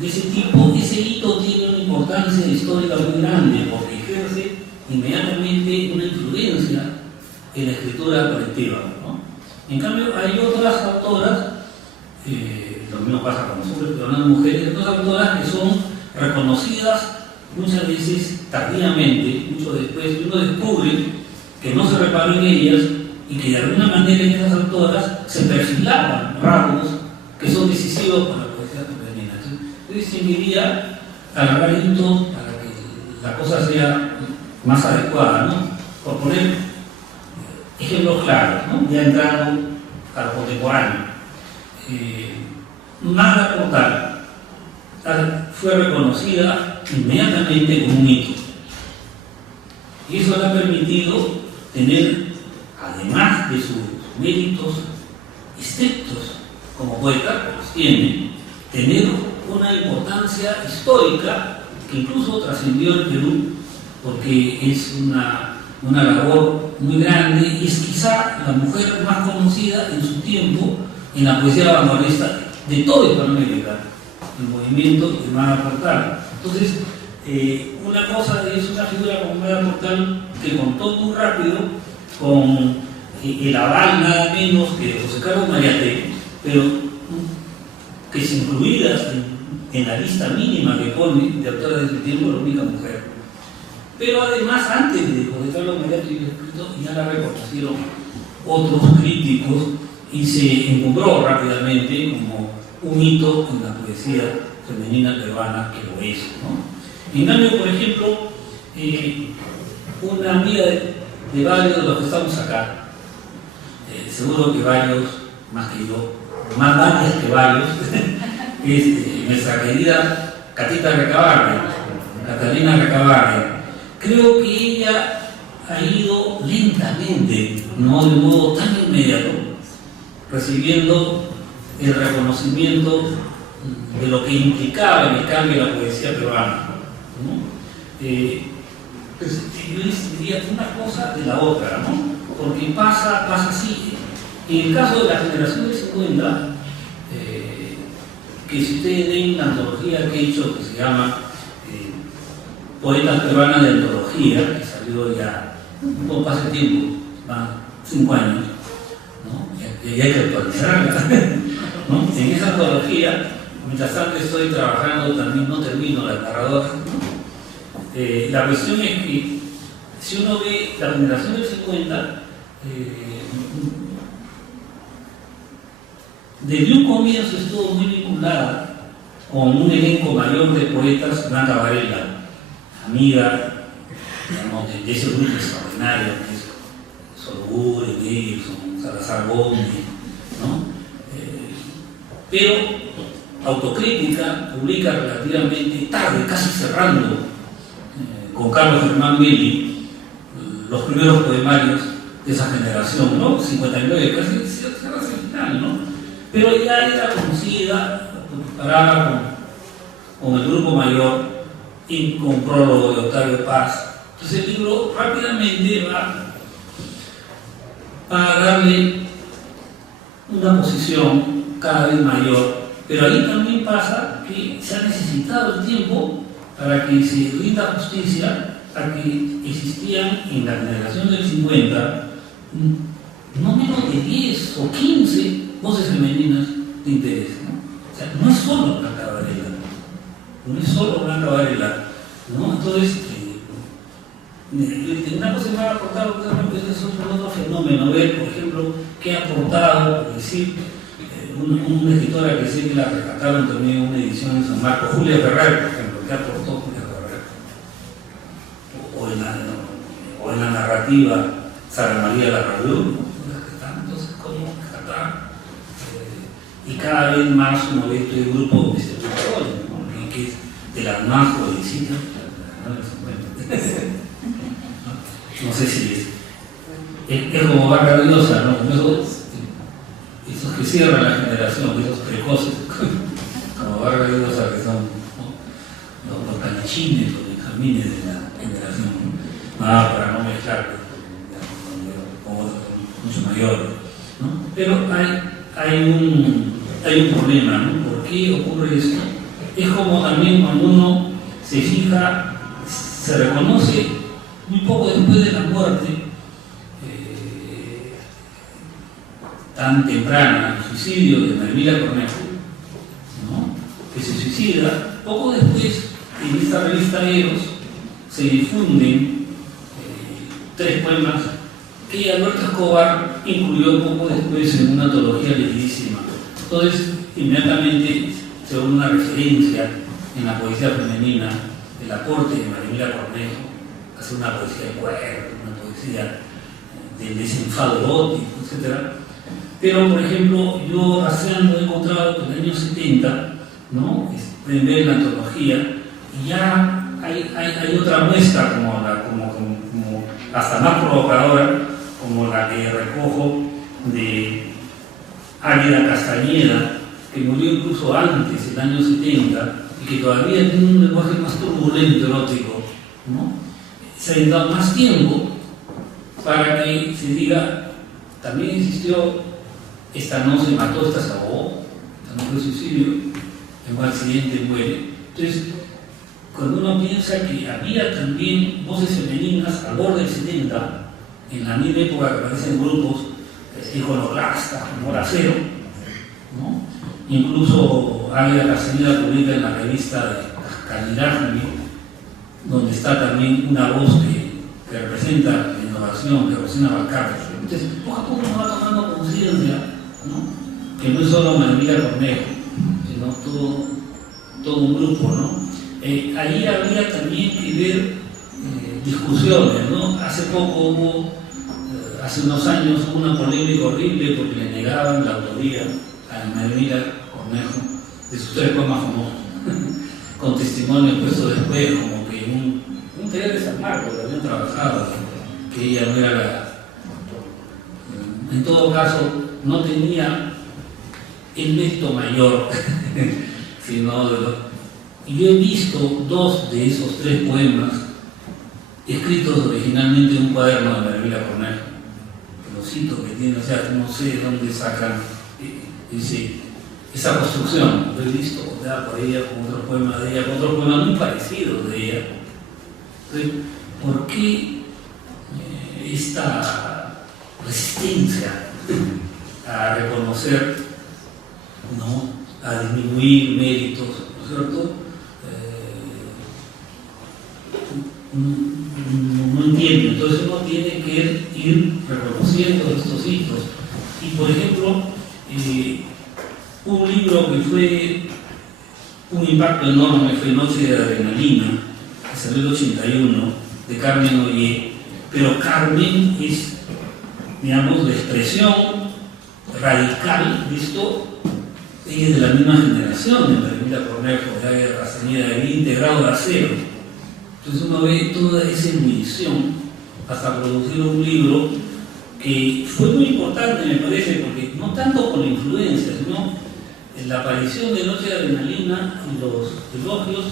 de ese tipo. Ese hito tiene una importancia histórica muy grande porque ejerce inmediatamente una influencia en la escritura colectiva, ¿no? En cambio, hay otras autoras, lo mismo pasa con los hombres, pero no las mujeres, otras autoras que son reconocidas muchas veces tardíamente, mucho después, y uno descubre que no se reparó en ellas y que de alguna manera en esas autoras se perfilaban rasgos que son decisivos para la poesía femenina. Entonces, yo distinguiría alargar hitos para que la cosa sea más adecuada, ¿no? Por poner ejemplos claros, ¿no? Ya entrando a lo contemporáneo. Magda Portal fue reconocida inmediatamente como un hito. Y eso le ha permitido tener, además de sus méritos estrictos como poeta, que los tiene, tener una importancia histórica que incluso trascendió el Perú, porque es una labor muy grande y es quizá la mujer más conocida en su tiempo en la poesía vanguardista de toda Hispanoamérica, el movimiento de Magda Portal. Entonces, una cosa es una figura como Magda Portal que contó muy rápido con el aval nada menos que José Carlos Mariátegui, pero que es incluida en la lista mínima que pone de autoras de ese tiempo la única mujer. Pero además, antes de José Carlos Mariátegui ya la reconocieron otros críticos y se encumbró rápidamente como un hito en la poesía femenina peruana, que lo es, ¿no? En cambio, por ejemplo, una amiga de varios de los que estamos acá, seguro que varios, más que yo, más varias que varios, es nuestra querida Catita Recabarren, Catalina Recabarren. Creo que ella ha ido lentamente, no de modo tan inmediato, recibiendo el reconocimiento de lo que implicaba en el cambio de la poesía peruana, ¿no? Pues, yo diría una cosa de la otra, ¿no? Porque pasa así. En el caso de la generación del 50, que si ustedes ven la antología que he hecho, que se llama Poetas Peruanas de Antología, que salió ya un poco hace tiempo, más 5 años, ¿no? Y hay que actualizarla, ¿no? En esa antología, mientras tanto estoy trabajando, también no termino la narradora, ¿no? La cuestión es que si uno ve la generación del 50, desde un comienzo estuvo muy vinculada con un elenco mayor de poetas, Blanca Varela, amiga, digamos, de ese grupo extraordinario, que es Sorogure, Nelson, Salazar Gómez, ¿no? Pero autocrítica, publica relativamente tarde, casi cerrando, con Carlos Germán Belli, los primeros poemarios de esa generación, ¿no? 59, casi cerca del final, ¿no? Pero ya era conocida, comparada con el grupo mayor y con prólogo de Octavio Paz. Entonces el libro rápidamente va a darle una posición cada vez mayor, pero ahí también pasa que se ha necesitado el tiempo para que se rinda justicia a que existían en la generación del 50 no menos de 10 o 15 voces femeninas de interés, ¿no? O sea, no es solo Blanca Varela, no es solo Blanca Varela, ¿no? Entonces, una cosa que me ha aportado, es otro fenómeno, ver, por ejemplo, qué ha aportado, por decir, una escritora que sé que la rescataron también en una edición en San Marcos, Julia Ferrer, por ejemplo, ¿qué aportó Julia Ferrer? O en la narrativa Sara María Larraburu, entonces, ¿cómo rescatar? Y cada vez más uno ve este grupo de escritores, ¿no? Que es de las más jovencitas, no sé si es como Vargas Llosa, ¿no? Como esos que cierran la generación, esos precoces, como Vargas Llosa, que son, ¿no? los canichines, los benjamines de la generación, ¿no? Para no mezclar con otros mucho mayores, ¿no? Pero hay un problema, ¿no? ¿Por qué ocurre esto? Es como también cuando uno se fija, se reconoce muy poco después de la muerte tan temprana, el suicidio de María Cornejo, ¿no? Que se suicida, poco después en esta revista Eros se difunden 3 poemas que Alberto Escobar incluyó poco después en una antología lindísima. Entonces, inmediatamente se da una referencia en la poesía femenina del aporte de María Cornejo, hace una poesía de cuerpo, una poesía del desenfado erótico, etc. Pero, por ejemplo, yo rastreando he encontrado que en el año 70, ¿no? Pueden ver la antología, y ya hay otra muestra como hasta más provocadora, como la que recojo de Águeda Castañeda, que murió incluso antes, en el año 70, y que todavía tiene un lenguaje más turbulento, erótico, ¿no? Se ha dado más tiempo para que se diga, también existió, esta no se mató, esta se ahogó, esta no fue suicidio, en un accidente muere. Entonces, cuando uno piensa que había también voces femeninas al borde del 70, en la misma época que aparecen grupos iconoclastas, como la Cero, ¿no? Incluso Águeda Castañeda publica en la revista de Calidad, donde está también una voz que representa la innovación, que Rosina Valcarce. Entonces, poco a poco uno va tomando conciencia, ¿no? Que no es solo María Cornejo, sino todo un grupo, ¿no? Ahí habría también que ver discusiones, ¿no? Hace unos años hubo una polémica horrible porque le negaban la autoría a María Cornejo de sus 3 poemas famosos, con testimonio puesto después, como que un taller de San Marcos que habían trabajado, que ella no era la... En todo caso, no tenía el mérito mayor, sino de los... Y yo he visto 2 de esos 3 poemas escritos originalmente en un cuaderno de María Cornejo, que lo cito, que tiene, o sea, no sé dónde sacan esa construcción. Lo he visto por ella con otro poema de ella, con otro poema muy parecido de ella. Entonces, ¿por qué esta resistencia a reconocer, ¿no? A disminuir méritos, ¿no es cierto? No entiendo. Entonces uno tiene que ir reconociendo estos hitos. Y por ejemplo, un libro que fue un impacto enorme fue Noche de Adrenalina, que salió en el 81, de Carmen Ollé. Pero Carmen es, digamos, la expresión radical de esto. Ella es de la misma generación de María Cornejo, de Águeda Castañeda, había integrado la Cero. Entonces uno ve toda esa ebullición hasta producir un libro que fue muy importante, me parece, porque no tanto por la influencia, sino en la aparición de Noche de Adrenalina y los elogios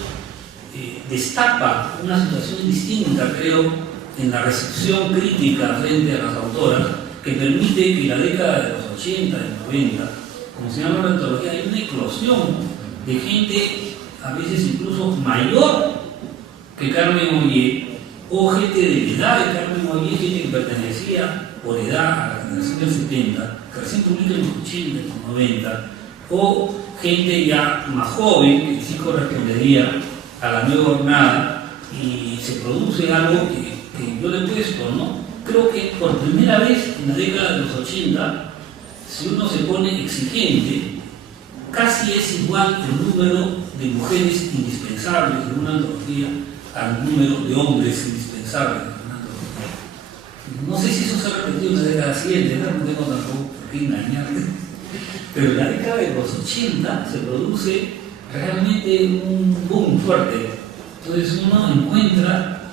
destapa una situación distinta, creo, en la recepción crítica frente a las autoras, que permite que en la década de los 80 y 90, como se llama la antología, hay una eclosión de gente, a veces incluso mayor que Carmen Ollé, o gente de la edad de Carmen Ollé, gente que pertenecía por edad a la generación del 70, que recién publica en los 80 y los 90, o gente ya más joven, que sí correspondería a la nueva jornada, y se produce algo que yo le he puesto, ¿no? Creo que por primera vez en la década de los 80, si uno se pone exigente, casi es igual el número de mujeres indispensables en una antología al número de hombres indispensables en una antología. No sé si eso se ha repetido en la década siguiente, no tengo tampoco por qué engañarme, pero en la década de los 80 se produce realmente un boom fuerte. Entonces uno encuentra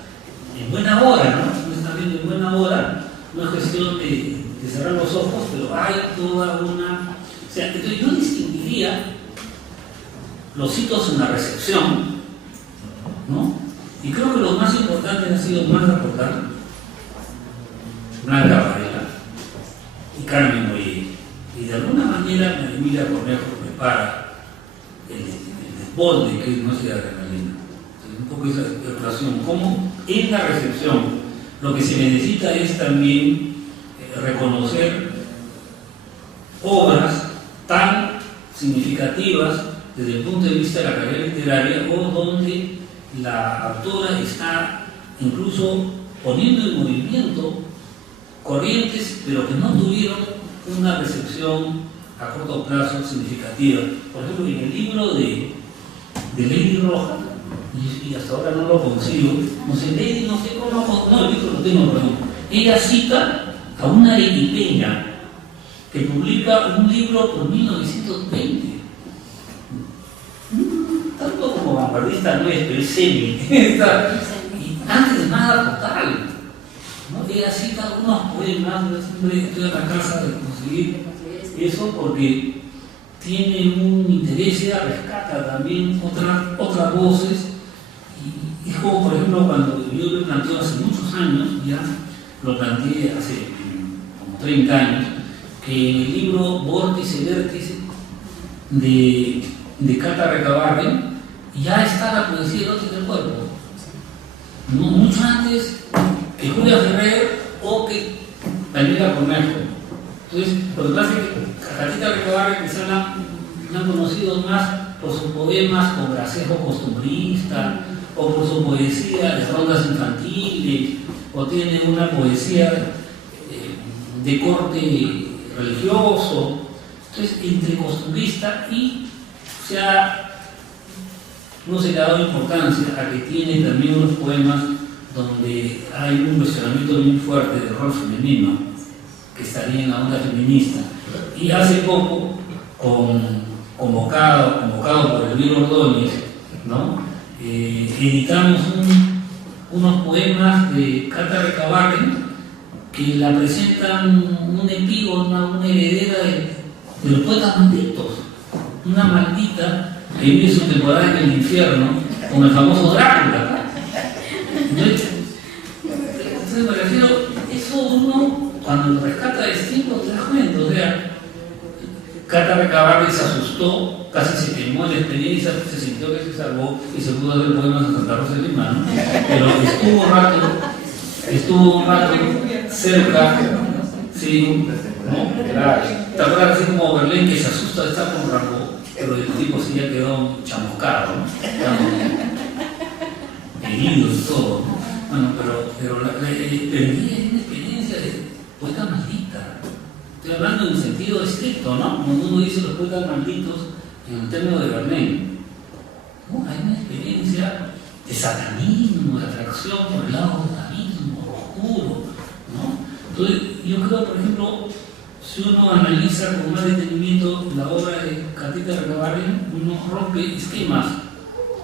en buena hora, ¿no? Uno está viendo en buena hora, no es cuestión de cerrar los ojos, pero hay toda una... O sea, entonces yo distinguiría los hitos en la recepción, ¿no? Y creo que los más importantes han sido Magda Portal, Blanca Varela y Carmen Ollé. Y de alguna manera María Emilia Cornejo prepara el desborde que es Noche de Adrenalina. Un poco esa relación, como en la recepción lo que se necesita es también reconocer obras tan significativas desde el punto de vista de la carrera literaria, o donde la autora está incluso poniendo en movimiento corrientes, pero que no tuvieron una recepción a corto plazo significativa. Por ejemplo, en el libro de Lady Roja, y hasta ahora no lo consigo, no sé, Lady, no sé cómo, no, el libro lo tengo, perdón. Ella cita a una arequipeña que publica un libro por 1920. Tanto como vanguardista no es, pero es semi. Y antes de Magda Portal, ¿no? Ella cita algunos poemas, yo siempre estoy a la casa de conseguir eso porque tiene un interés, ella rescata también otras voces. Y es como, por ejemplo, cuando yo lo planteo hace muchos años, ya lo planteé hace como 30 años, que en el libro Vórtice Vértice de Cata Recabarren ya está la poesía erótica del cuerpo. No, mucho antes que Julia Ferrer o que Daniela Cornejo. Entonces, lo que pasa es que a Catita Recabarren quizá la han conocido más por sus poemas con gracejo costumbrista, o por su poesía de rondas infantiles, o tiene una poesía de corte religioso. Entonces, entre costumbrista y, o sea, no se le ha dado importancia a que tiene también unos poemas donde hay un cuestionamiento muy fuerte del rol femenino, que estaría en la onda feminista. Y hace poco, convocado por Elvira Ordóñez, ¿no? Editamos unos poemas de Cata Recabarren que la presentan un epígona, una heredera de los poetas malditos, una maldita que vive su temporada en el infierno, como el famoso Drácula. Entonces me refiero, eso uno, cuando lo rescata de tiempo, te das cuenta, o sea, Cata Recabarren se asustó, casi se quemó en la experiencia, se sintió que se salvó y se pudo hacer poemas de Santa Rosa de Lima, ¿no? Pero estuvo un rato cerca, sí, ¿no? Claro. ¿Te acuerdas así como Berlín, que se asusta de estar con Rambo, pero el tipo sí ya quedó chamuscado, ¿no? Herido y todo, ¿no? Bueno, pero perdí una experiencia de poeta maldita. Estoy hablando en un sentido estricto, ¿no? Cuando uno dice los poetas malditos en el término de Verlaine, ¿no? Hay una experiencia de satanismo, de atracción por el lado del abismo, oscuro, ¿no? Entonces, yo creo, por ejemplo, si uno analiza con más detenimiento la obra de Catita Recabarren, uno rompe esquemas.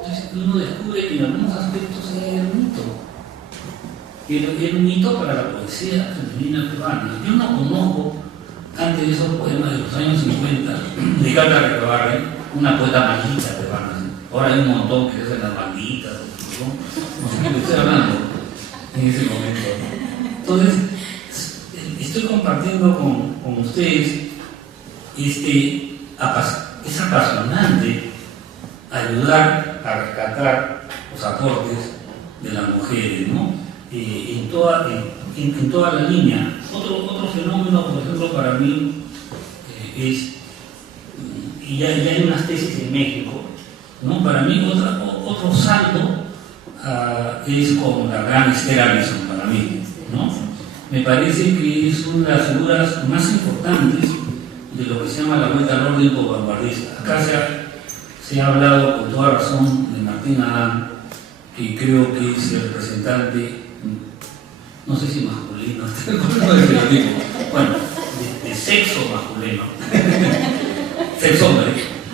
Entonces, uno descubre que en algunos aspectos es mito. era un hito para la poesía femenina peruana. Yo no conozco, antes de esos poemas de los años 50, de Carla Recabarren, una poeta maldita peruana. Ahora hay un montón que hacen las banditas, no sé qué le estoy hablando en ese momento. Entonces, estoy compartiendo con ustedes, es apasionante ayudar a rescatar los aportes de las mujeres, ¿no? En toda la línea. Otro fenómeno, por ejemplo, para mí es, y ya hay unas tesis en México, ¿no? Para mí otro salto es con la gran Esther Allison, para mí, ¿no? Me parece que es una de las figuras más importantes de lo que se llama la vuelta al orden vanguardista. Acá se ha hablado con toda razón de Martín Adán, que creo que es el representante, no sé si masculino, bueno, de sexo masculino, sexo hombre,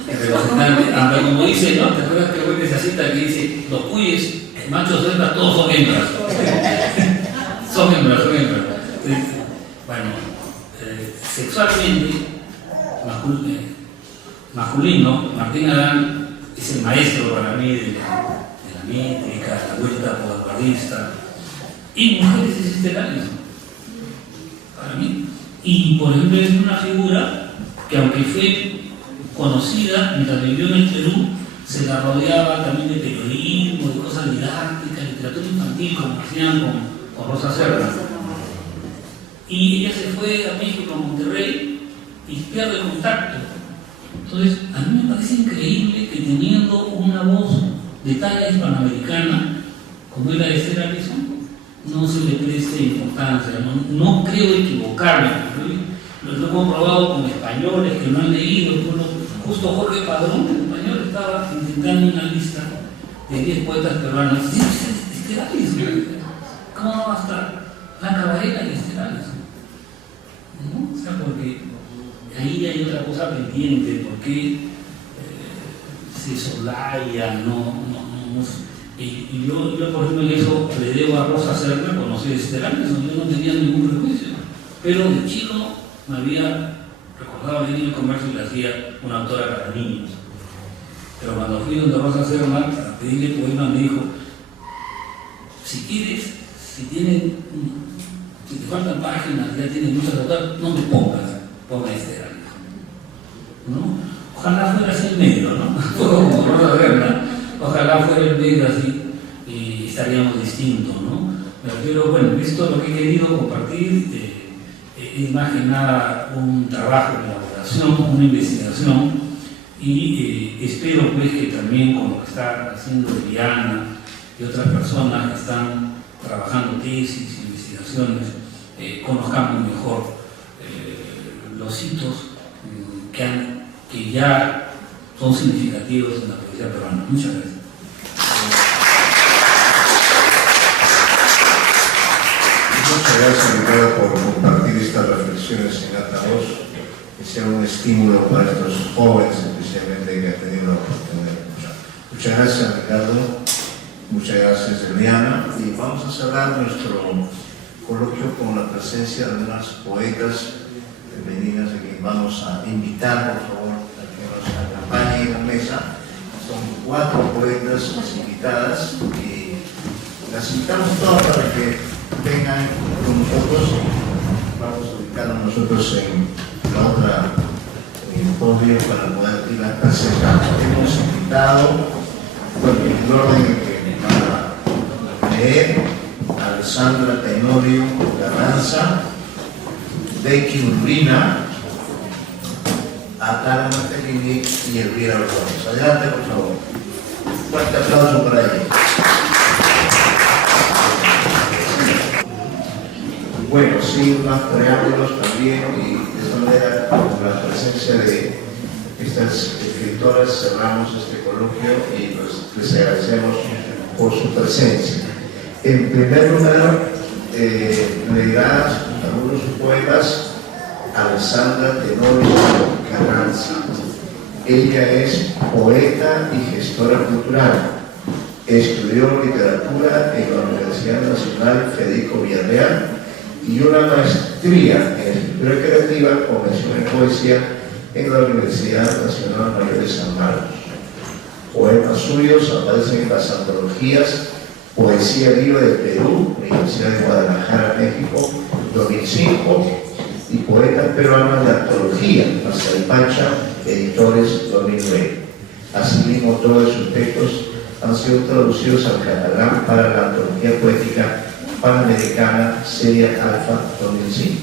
el representante, aunque como dice, ¿no? ¿Te acuerdas que hoy esa cita que dice, los cuyes, machos, hembras, todos son hembras? Son hembras. Bueno, sexualmente, masculino, Martín Adán es el maestro para mí de la métrica, la vuelta vanguardista, y mujeres es Esther Allison, para mí. Y por ejemplo es una figura que, aunque fue conocida mientras vivió en el Perú, se la rodeaba también de periodismo, de cosas didácticas, literatura infantil, como hacían con Rosa Serna. Y ella se fue a México, a Monterrey, y pierde contacto. Entonces, a mí me parece increíble que teniendo una voz de talla hispanoamericana, como era de Esther Allison, no se le preste importancia. No creo equivocarme. Lo he comprobado con españoles que no han leído. Justo Jorge Padrón, el español, estaba intentando una lista de 10 poetas peruanos. Esther Allison. ¿Cómo va a estar Blanca Varela y Esther Allison? ¿No? O sea, porque ahí hay otra cosa pendiente, porque se solaya, y yo, por ejemplo, en eso le debo a Rosa Serna conocer a Esther Allison. Yo no tenía ningún prejuicio, pero de chico me había recordado leer en el comercio y le hacía una autora para niños. Pero cuando fui donde Rosa Serna para pedirle poema, me dijo: si quieres, si te faltan páginas, ya tienes muchas autoras, no me ponga Esther Allison, ¿no? Ojalá fuera así el medio, ¿no? Como Rosa Serna, ojalá fuera el medio así, y estaríamos distintos, ¿no? Pero bueno, esto es lo que he querido compartir, es más que nada un trabajo de elaboración, una investigación, y espero pues que también con lo que está haciendo Diana y otras personas que están trabajando tesis, investigaciones, conozcamos mejor los hitos que ya son significativos en la poesía peruana. Muchas gracias. Muchas gracias, Ricardo, por compartir estas reflexiones en alta voz, que sea un estímulo para estos jóvenes, especialmente, que han tenido la oportunidad de escuchar. Muchas gracias, Ricardo. Muchas gracias, Eliana. Y vamos a cerrar nuestro coloquio con la presencia de unas poetas femeninas a quien vamos a invitar, por favor, a que nos acompañen en la mesa. Son 4 poetas invitadas y las invitamos todas para que vengan con nosotros. Vamos a ubicarnos nosotros en la otra podio para poder ir a presentar. Hemos invitado, bueno, en el orden en que van a leer, a Alessandra Tenorio Carranza, Becky Urbina, a Tara Martellini y Elvira Ordóñez. Adelante, por favor. Un fuerte aplauso para ellos. Bueno, sin más preámbulos también, y de esta manera, con la presencia de estas escritoras, cerramos este coloquio y pues, les agradecemos por su presencia. En primer lugar, leerá algunos poemas Alessandra Tenorio Carranza. Ella es poeta y gestora cultural. Estudió literatura en la Universidad Nacional Federico Villarreal y una maestría en escritura creativa con mención en poesía en la Universidad Nacional Mayor de San Marcos. Poemas suyos aparecen en las antologías Poesía Viva de Perú, Universidad de Guadalajara, México, 2005, y Poetas Peruanos de Antología, Mascaripacha, Editores, 2009. Asimismo, todos sus textos han sido traducidos al catalán para la Antología Poética Panamericana Serie Alfa 2005.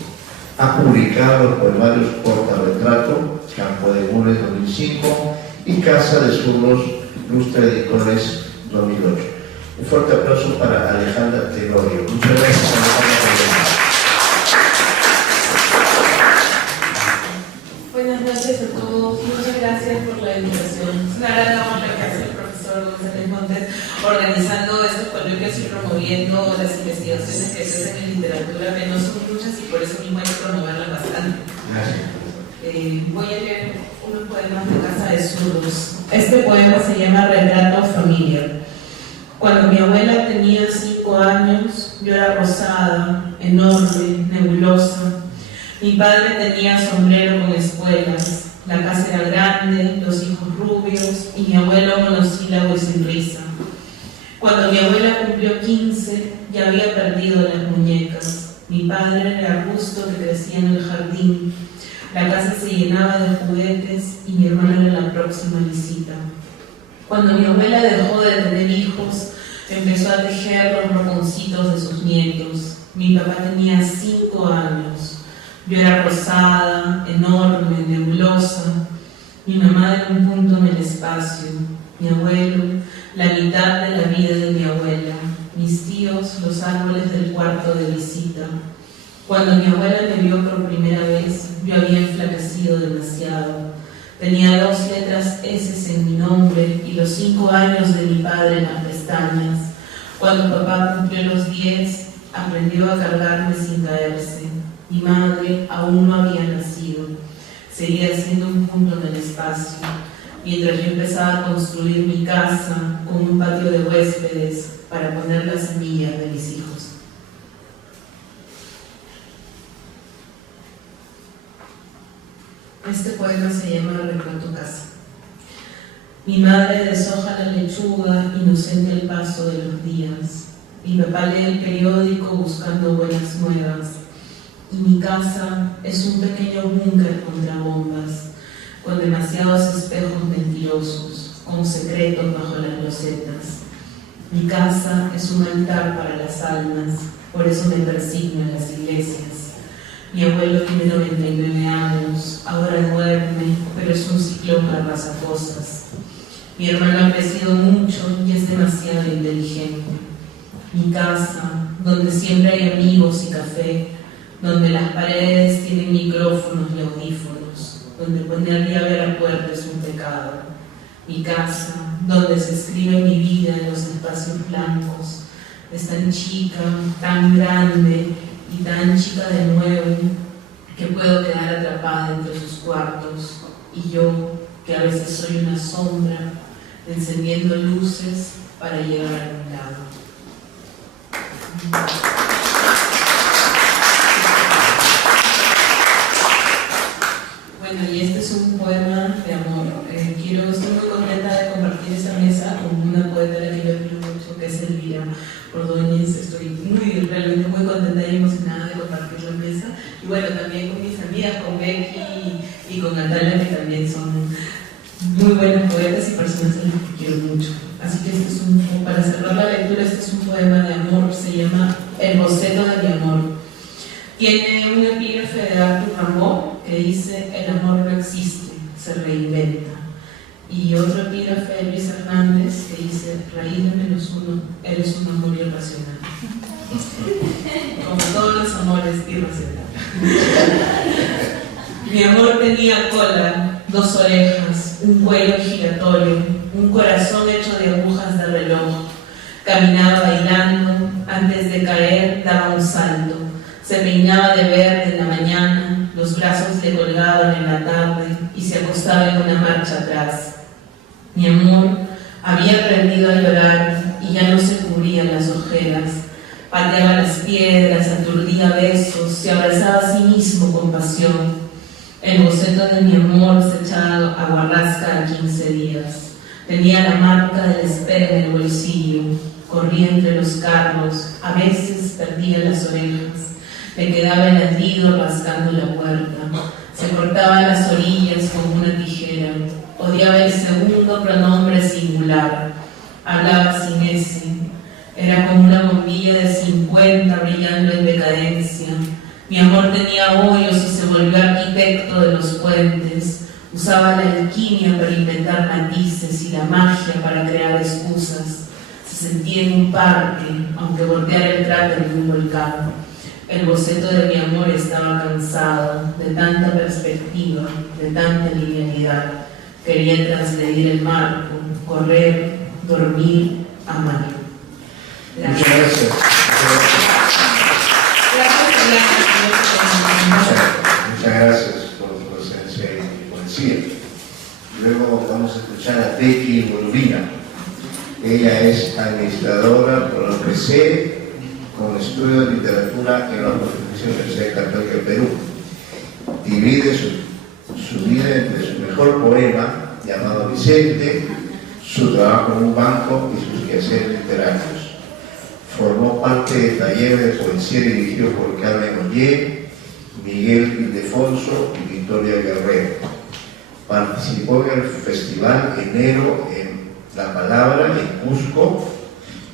Ha publicado los poemarios Portarretrato, Campo de Gules 2005 y Casa de Zurdos, Lustre Editores 2008. Un fuerte aplauso para Alejandra Tenorio. Muchas gracias, Alejandra. Buenas noches a todos, muchas gracias por la invitación. Es una gran honra que hace el profesor González Montes organizando estos coloquios y promoviendo las investigaciones que se hacen en literatura, que no son muchas y por eso mismo hay que promoverlas bastante. Gracias. Voy a leer unos poemas de Casa de Zurdos. Este poema se llama Retrato Familiar. Cuando mi abuela tenía 5 años, yo era rosada, enorme, nebulosa. Mi padre tenía sombrero con espuelas, la casa era grande, los hijos rubios y mi abuelo monosílabo y sin risa. Cuando mi abuela cumplió 15, ya había perdido las muñecas. Mi padre era el arbusto que crecía en el jardín. La casa se llenaba de juguetes y mi hermana era la próxima visita. Cuando mi abuela dejó de tener hijos, empezó a tejer los roponcitos de sus nietos. Mi papá tenía 5 años. Yo era rosada, enorme, nebulosa. Mi mamá era un punto en el espacio. Mi abuelo, la mitad de la vida de mi abuela. Mis tíos, los árboles del cuarto de visita. Cuando mi abuela me vio por primera vez, yo había enflaquecido demasiado. Tenía 2 letras S en mi nombre y los 5 años de mi padre en las pestañas. Cuando papá cumplió los 10, aprendió a cargarme sin caerse. Mi madre aún no había nacido. Seguía siendo un punto en el espacio. Mientras yo empezaba a construir mi casa con un patio de huéspedes para poner las semillas de mis hijos. Este poema se llama Retrato Casa. Mi madre deshoja la lechuga, inocente al paso de los días. Mi papá lee el periódico buscando buenas nuevas. Y mi casa es un pequeño búnker contra bombas, con demasiados espejos mentirosos, con secretos bajo las losetas. Mi casa es un altar para las almas, por eso me persigno en las iglesias. Mi abuelo tiene 99 años, ahora duerme, pero es un ciclón que arrasa cosas. Mi hermano ha crecido mucho y es demasiado inteligente. Mi casa, donde siempre hay amigos y café, donde las paredes tienen micrófonos y audífonos, donde poner llave a la puerta es un pecado. Mi casa, donde se escribe mi vida en los espacios blancos, es tan chica, tan grande y tan chica de nuevo que puedo quedar atrapada entre sus cuartos, y yo, que a veces soy una sombra, encendiendo luces para llegar a algún lado. Bueno, y este es un poema de amor. Estoy muy contenta de compartir esta mesa con una poeta a la que yo quiero mucho, que es Elvira Ordóñez. Estoy realmente muy contenta y emocionada de compartir la mesa. Y bueno, también con mis amigas, con Becky y con Natalia, que también son muy buenas poetas y personas a las que quiero mucho. Así que para cerrar la lectura, este es un poema de amor, se llama El boceto de mi amor. Tiene un epígrafe de Arthur Rimbaud que dice: el amor no existe, se reinventa. Y otro epígrafe de Luis Hernández que dice: raíz de -1, eres un amor irracional. Como todos los amores, irracional. Mi amor tenía cola, 2 orejas, un cuello giratorio, un corazón hecho de agujas de reloj. Caminaba bailando, antes de caer daba un salto. Se peinaba de verde en la mañana, los brazos le colgaban en la tarde y se acostaba en una marcha atrás. Mi amor había aprendido a llorar y ya no se cubrían las ojeras. Pateaba las piedras, aturdía besos, se abrazaba a sí mismo con pasión. El boceto de mi amor se echaba a Guarrasca a 15 días. Tenía la marca de la espera en el bolsillo. Corría entre los carros, a veces perdía las orejas. Le quedaba el ladrido rascando la puerta. Se cortaba las orillas con una tijera. Odiaba el segundo pronombre singular. Hablaba sin ese. Era como una bombilla de 50 brillando en decadencia. Mi amor tenía hoyos y se volvió arquitecto de los puentes. Usaba la alquimia para inventar matices y la magia para crear excusas. Se sentía en un parque, aunque volteara el cráter de un volcán. El boceto de mi amor estaba cansado de tanta perspectiva, de tanta linealidad. Quería transgredir el marco, correr, dormir, amar. Muchas gracias. Muchas gracias por tu presencia y poesía. Luego vamos a escuchar a Becky Bolvina. Ella es administradora por la UPC, con estudio de literatura en la Pontificia Universidad Católica del Perú. Divide su vida entre su mejor poema, llamado Vicente, su trabajo en un banco y sus quehaceres literarios. Formó parte del taller de poesía dirigido por Carmen Ollé, Miguel Ildefonso y Victoria Guerrero. Participó en el Festival Enero en La Palabra en Cusco,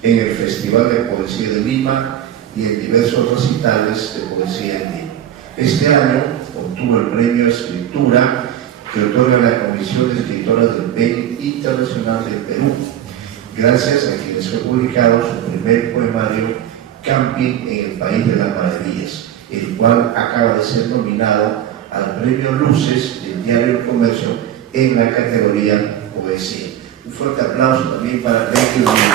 en el Festival de Poesía de Lima y en diversos recitales de poesía en Lima. Este año obtuvo el premio a Escritura que otorga la Comisión de Escritoras del PEN Internacional del Perú, gracias a quienes fue publicado su primer poemario, Camping en el País de las Maravillas, el cual acaba de ser nominado al Premio Luces del Diario El Comercio en la categoría Poesía. Un fuerte aplauso también para Becky Bolvina.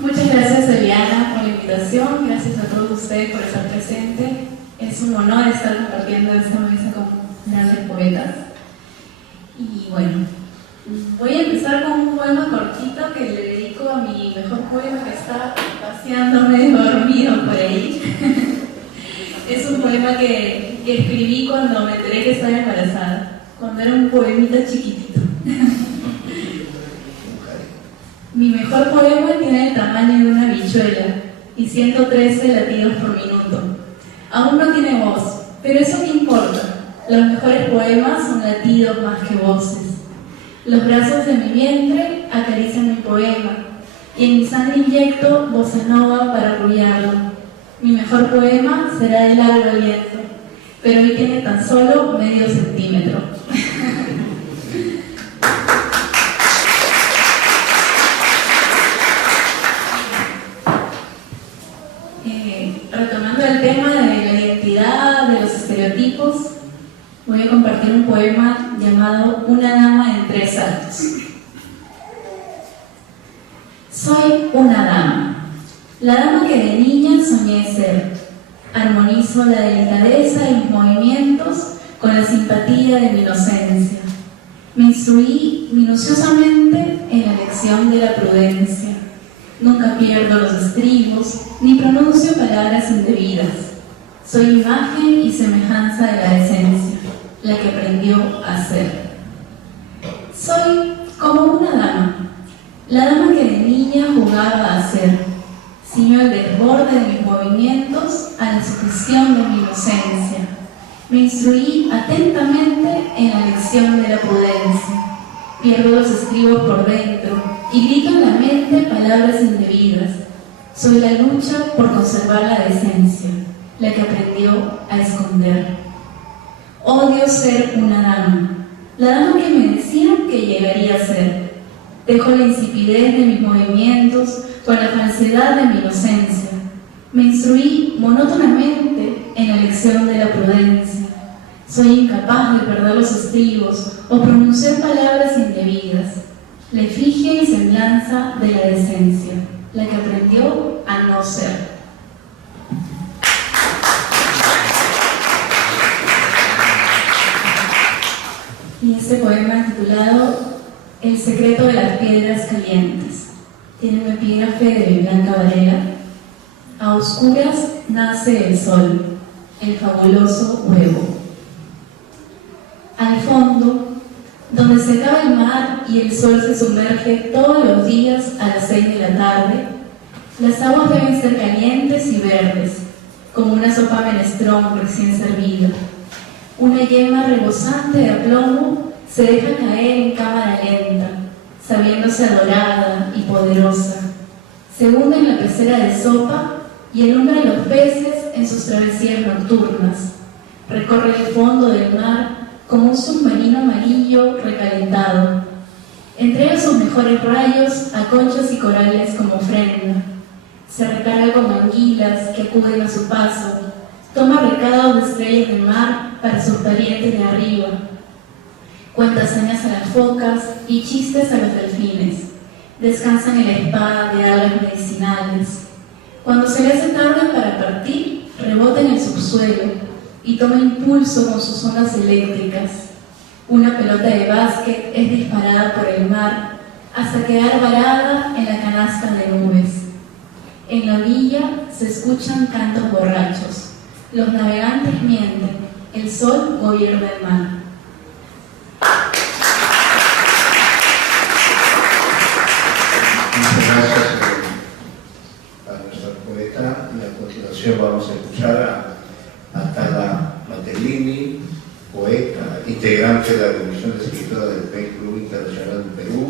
Muchas gracias, Eliana, por la invitación. Gracias a todos ustedes por estar presentes. Es un honor estar compartiendo esta mesa con grandes poetas. Y bueno, voy a empezar con un poema cortito que le dedico a mi mejor poema que está paseando medio dormido por ahí. Es un poema que escribí cuando me enteré que estaba embarazada, cuando era un poemita chiquitito. Mi mejor poema tiene el tamaño de una habichuela y 113 latidos por minuto. Aún no tiene voz, pero eso qué importa. Los mejores poemas son latidos más que voces. Los brazos de mi vientre acarician mi poema y en mi sangre inyecto bossa nova para arrullarlo. Mi mejor poema será el largo aliento, pero hoy tiene tan solo medio centímetro. Retomando el tema de la identidad, de los estereotipos, voy a compartir un poema llamado Una dama en 3 actos. Soy una dama, la dama que de niña soñé ser. Armonizo la delicadeza y mis movimientos con la simpatía de mi inocencia. Me instruí minuciosamente en la lección de la prudencia. Nunca pierdo los estribos, ni pronuncio palabras indebidas. Soy imagen y semejanza de la decencia, la que aprendió a ser. Soy como una dama, la dama que de niña jugaba a ser. Ciño el desborde de mis movimientos a la sugestión de mi inocencia. Me instruí atentamente en la lección de la prudencia. Pierdo los estribos por dentro y grito en la mente palabras indebidas. Soy la lucha por conservar la decencia, la que aprendió a esconder. Odio ser una dama, la dama que me decían que llegaría a ser. Dejo la insipidez de mis movimientos con la falsedad de mi inocencia. Me instruí monótonamente en la lección de la prudencia. Soy incapaz de perder los estribos o pronunciar palabras indebidas. La efigie y semblanza de la decencia, la que aprendió a no ser. Y este poema titulado El secreto de las piedras calientes. Tiene un epígrafe de Blanca Varela. A oscuras nace el sol, el fabuloso huevo. Al fondo, donde se acaba el mar y el sol se sumerge todos los días a las 6 de la tarde, las aguas deben ser calientes y verdes, como una sopa menestrón recién servida. Una yema rebosante de aplomo se deja caer en cámara lenta, sabiéndose adorada y poderosa. Se hunde en la pecera de sopa y alumbra a los peces en sus travesías nocturnas. Recorre el fondo del mar como un submarino amarillo recalentado. Entrega sus mejores rayos a conchas y corales como ofrenda. Se recarga con anguilas que acuden a su paso. Toma recados de estrellas de mar para sus parientes de arriba. Cuenta hazañas a las focas y chistes a los delfines. Descansan en la espada de algas medicinales. Cuando se le hace tarde para partir, rebota en el subsuelo y toma impulso con sus ondas eléctricas. Una pelota de básquet es disparada por el mar hasta quedar varada en la canasta de nubes. En la orilla se escuchan cantos borrachos. Los navegantes mienten. El sol gobierna el mar. Muchas gracias a nuestra poeta, y a continuación vamos a escuchar a Tala Matellini, poeta, integrante de la Comisión de Escritora del PEN Club Internacional del Perú.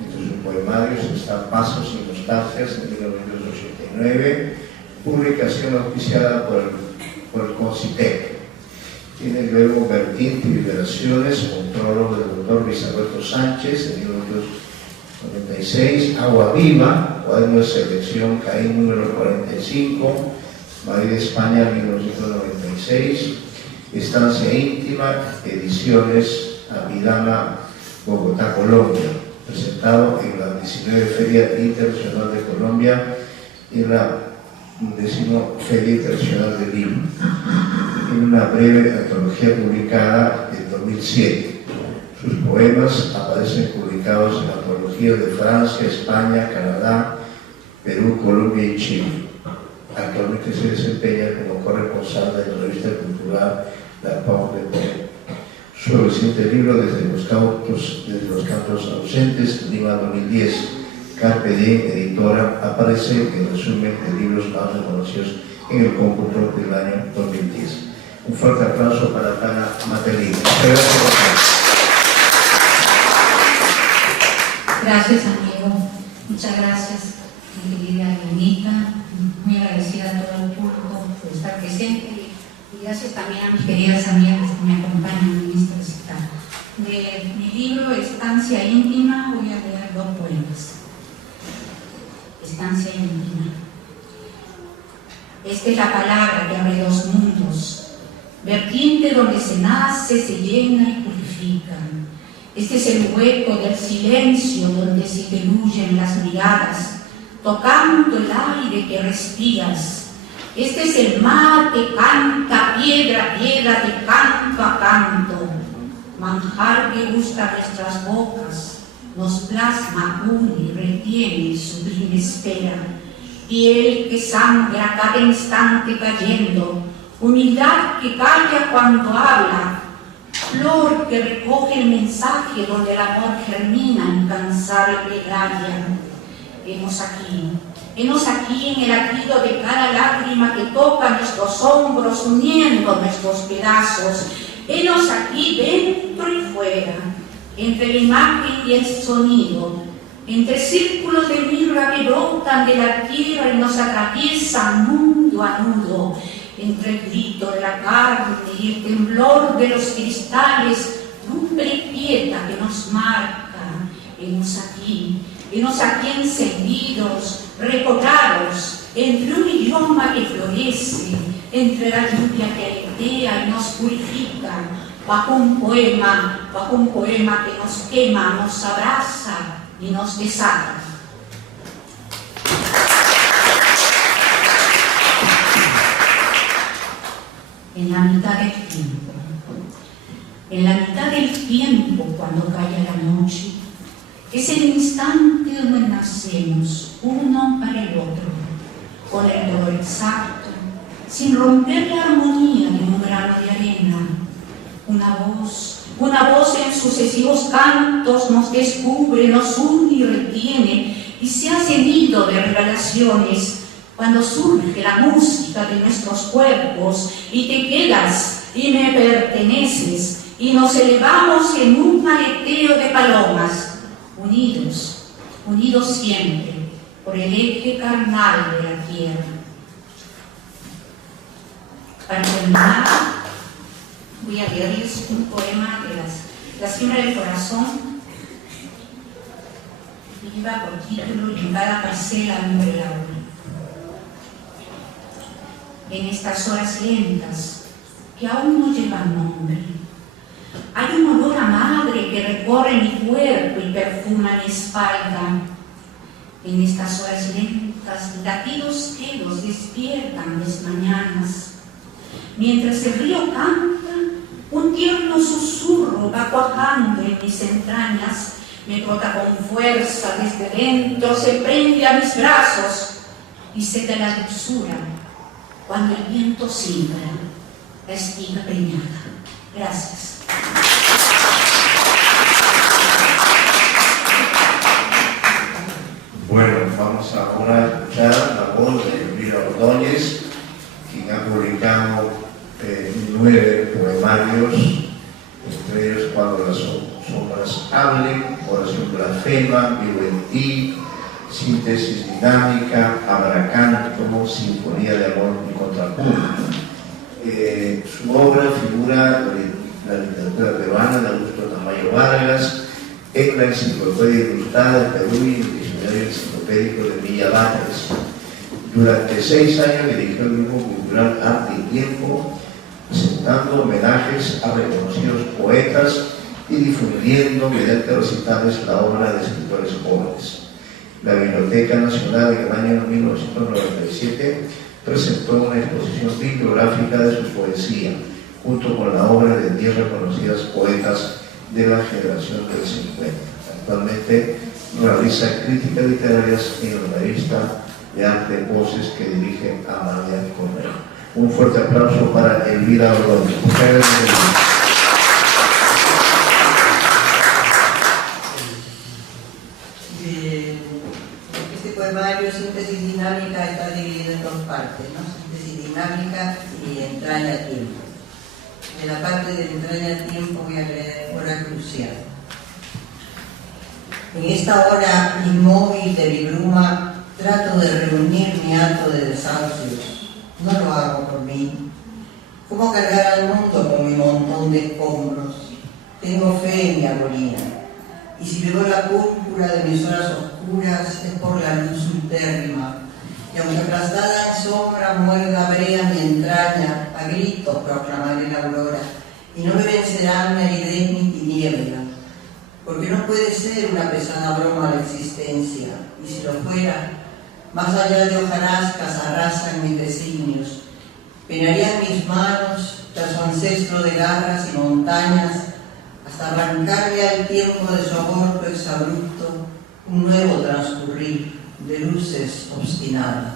Entre sus poemarios están Pasos y Nostalgias, en 1989, publicación auspiciada por el CONCITEC. Tiene luego Vertiente y Liberaciones, un prólogo del doctor Luis Alberto Sánchez, en 1996, Agua Viva, cuaderno de selección Caín número 45, Madrid, España, 1996, Estancia Íntima, ediciones Apidama, Bogotá, Colombia, presentado en la 19 Feria Internacional de Colombia y en la 10ª Feria Internacional del Libro, en una breve antología publicada en 2007. Sus poemas aparecen publicados en antologías de Francia, España, Canadá, Perú, Colombia y Chile. Actualmente se desempeña como corresponsal de la revista cultural La Pau de Perú. Su reciente libro, Desde los cantos ausentes, Lima 2010, Carpe Diem, editora, aparece en resumen de libros más reconocidos en el cómputo del año 2010. Un fuerte aplauso para Tala Matellini. Gracias, amigo. Muchas gracias, mi querida Anita. Muy agradecida a todo el público por estar presente. Y gracias también a mis queridas amigas que me acompañan en esta visita. De mi libro Estancia Íntima voy a leer 2 poemas. Estancia Íntima. Esta es la palabra que abre 2 mundos. Vertiente donde se nace, se llena y purifica. Este es el hueco del silencio donde se diluyen las miradas, tocando el aire que respiras. Este es el mar que canta piedra a piedra, de canto a canto. Manjar que gusta nuestras bocas, nos plasma, une, retiene, sublime espera. Piel que sangra cada instante cayendo, humildad que calla cuando habla, flor que recoge el mensaje donde el amor germina incansable plegaria. Hemos aquí en el latido de cada lágrima que toca nuestros hombros, uniendo nuestros pedazos. Henos aquí dentro y fuera, entre la imagen y el sonido, entre círculos de mirra que brotan de la tierra y nos atraviesan nudo a nudo, entre el grito de la carne y el temblor de los cristales, lumbre y piedra que nos marca. Henos aquí encendidos, recobrados, entre un idioma que florece, entre la lluvia que aletea y nos purifica, bajo un poema que nos quema, nos abraza y nos desata. En la mitad del tiempo, cuando calla la noche, Es el instante donde nacemos, uno para el otro, con el color exacto, sin romper la armonía de un grano de arena. Una voz en sucesivos cantos nos descubre, nos une y retiene, y se hace nido de revelaciones cuando surge la música de nuestros cuerpos y te quedas y me perteneces y nos elevamos en un aleteo de palomas, unidos siempre por el eje carnal de la tierra. Para terminar, voy a leerles un poema de la siembra del corazón, que lleva por título "En cada parcela nube el aura". En estas horas lentas, que aún no llevan nombre, hay un olor a madre que recorre mi cuerpo y perfuma mi espalda. En estas horas lentas, latidos quedos despiertan mis mañanas. Mientras el río canta, un tierno susurro va cuajando en mis entrañas, me brota con fuerza desde dentro, se prende a mis brazos y seca la dulzura cuando el viento siembra la espiga preñada. Gracias. Bueno, vamos ahora a escuchar la voz de Elvira Ordóñez, quien ha publicado 9 poemarios, entre ellos Cuando las sombras hablen, Oración blasfema, Vivo en ti, Síntesis dinámica, Abracanto, Sinfonía de amor y contrapunto. Su obra figura la literatura peruana de Augusto Tamayo Vargas, en la Enciclopedia Ilustrada del Perú y el Diccionario Enciclopédico de Villa Vargas. Durante 6 años dirigió el Grupo Cultural Arte y Tiempo, presentando homenajes a reconocidos poetas y difundiendo mediante recitales la obra de escritores jóvenes. La Biblioteca Nacional en el año 1997 presentó una exposición bibliográfica de su poesía, junto con la obra de 10 reconocidas poetas de la generación del 50. Actualmente realiza críticas literarias en la revista de arte Voces que dirige Amalia Correa. Un fuerte aplauso para Elvira Ordóñez. Muchas gracias. Este poemario, Síntesis dinámica, está dividido en 2 partes, ¿no? Síntesis dinámica y Entraña tiempo. En la parte de Entraña tiempo voy a leer Hora crucial. En esta hora inmóvil de mi bruma trato de reunir mi hato de desahucios. No lo hago por mí. ¿Cómo cargar al mundo con mi montón de escombros? Tengo fe en mi agonía. Y si veo la púrpura de mis horas oscuras es por la luz ultérrima. Y aunque aplastada en sombra muerda brea mi entraña, a gritos proclamaré la aurora. Y no me vencerán ni aridez ni tiniebla. Porque no puede ser una pesada broma la existencia. Y si lo fuera, más allá de hojarascas arrasan mis designios. Penarían mis manos tras su ancestro de garras y montañas, hasta arrancarle al tiempo de su aborto exabrupto un nuevo transcurrir de luces obstinadas.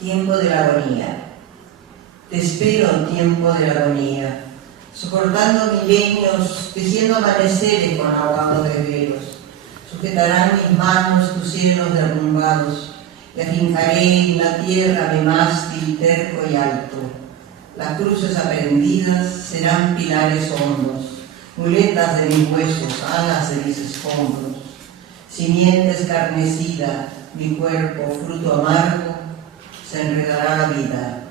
Tiempo de la agonía. Te espero, tiempo de la agonía, soportando milenios, tejiendo amaneceres con aguados de velos. Sujetarán mis manos tus cielos derrumbados, y afincaré en la tierra mi mástil terco y alto. Las cruces aprendidas serán pilares hondos, muletas de mis huesos, alas de mis escombros. Simiente escarnecida, mi cuerpo, fruto amargo, se enredará la vida,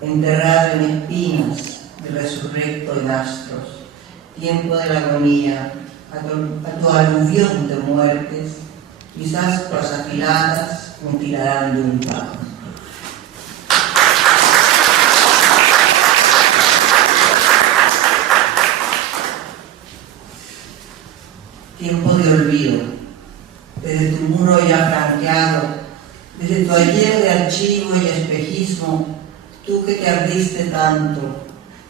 enterrado en espinas de resurrecto en astros. Tiempo de la agonía, a tu aluvión de muertes, mis ascuas afiladas me tirarán de un palo. Tiempo de olvido. ayer de archivo y espejismo, tú que te abriste tanto,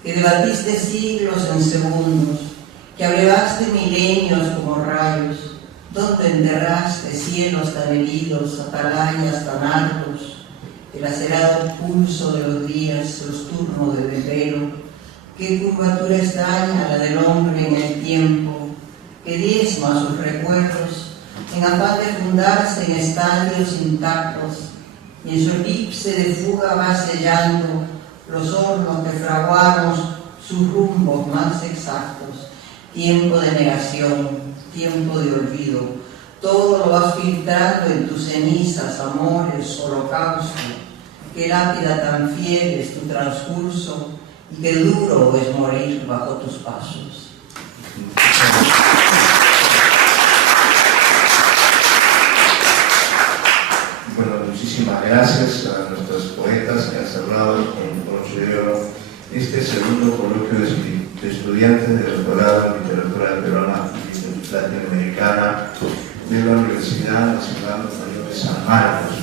que debatiste siglos en segundos, que abrevaste milenios como rayos, donde enterraste cielos tan heridos, atalayas tan altos, el acerado pulso de los días, los turnos de desvelo, qué curvatura extraña la del hombre en el tiempo, que diezma sus recuerdos, en afán de fundarse en estadios intactos, y en su elipse de fuga va sellando los hornos que fraguamos sus rumbos más exactos. Tiempo de negación, tiempo de olvido, todo lo vas filtrando en tus cenizas, amores, holocausto. Qué lápida tan fiel es tu transcurso y qué duro es morir bajo tus pasos. Bueno, muchísimas gracias a nuestros poetas que han cerrado con broche de oro este segundo coloquio de estudiantes de doctorado en literatura peruana y latinoamericana de la Universidad Nacional Mayor de San Marcos.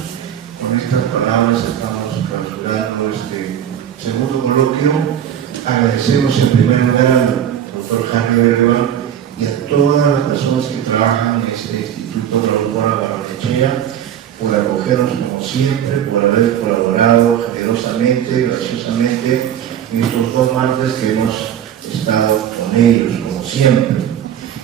Con estas palabras estamos clausurando este segundo coloquio. Agradecemos en primer lugar al doctor Harry Belevan y a todas las personas que trabajan en este Instituto Raúl Mora Barrenechea por acogernos como siempre, por haber colaborado generosamente, graciosamente en estos 2 martes que hemos estado con ellos, como siempre.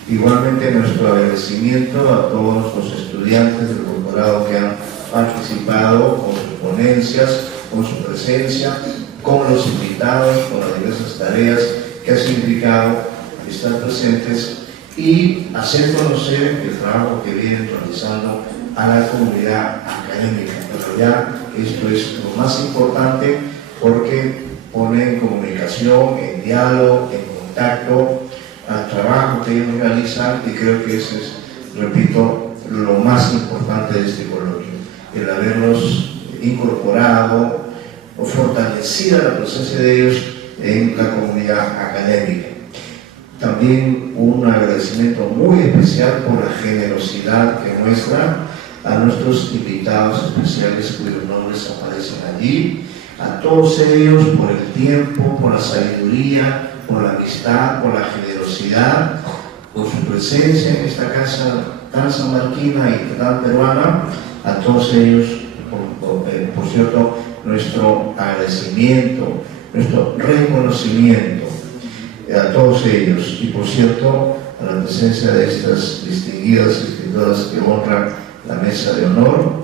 Igualmente nuestro agradecimiento a todos los estudiantes del doctorado que han participado con sus ponencias, con su presencia, con los invitados, con las diversas tareas que ha significado estar presentes y hacer conocer el trabajo que vienen realizando a la comunidad académica. Pero ya esto es lo más importante porque pone en comunicación, en diálogo, en contacto al trabajo que ellos realizan, y creo que ese es, repito, lo más importante de este coloquio, el haberlos incorporado o fortalecido la presencia de ellos en la comunidad académica. También un agradecimiento muy especial por la generosidad que muestra a nuestros invitados especiales cuyos nombres aparecen allí, a todos ellos por el tiempo, por la sabiduría, por la amistad, por la generosidad, por su presencia en esta casa tan sanmarquina y tan peruana. A todos ellos, por cierto, nuestro agradecimiento, nuestro reconocimiento a todos ellos, y por cierto a la presencia de estas distinguidas escritoras que honran la mesa de honor,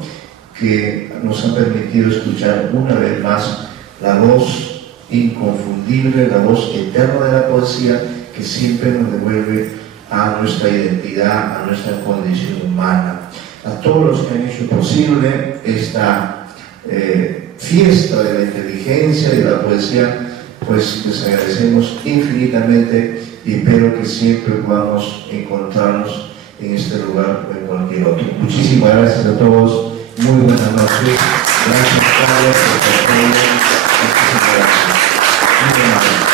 que nos han permitido escuchar una vez más la voz inconfundible, la voz eterna de la poesía, que siempre nos devuelve a nuestra identidad, a nuestra condición humana. A todos los que han hecho posible esta fiesta de la inteligencia y de la poesía, pues les agradecemos infinitamente y espero que siempre podamos encontrarnos en este lugar o en cualquier otro. Muchísimas gracias a todos, muy buenas noches, gracias Carlos por tu apoyo, muchísimas gracias. Muy buenas noches.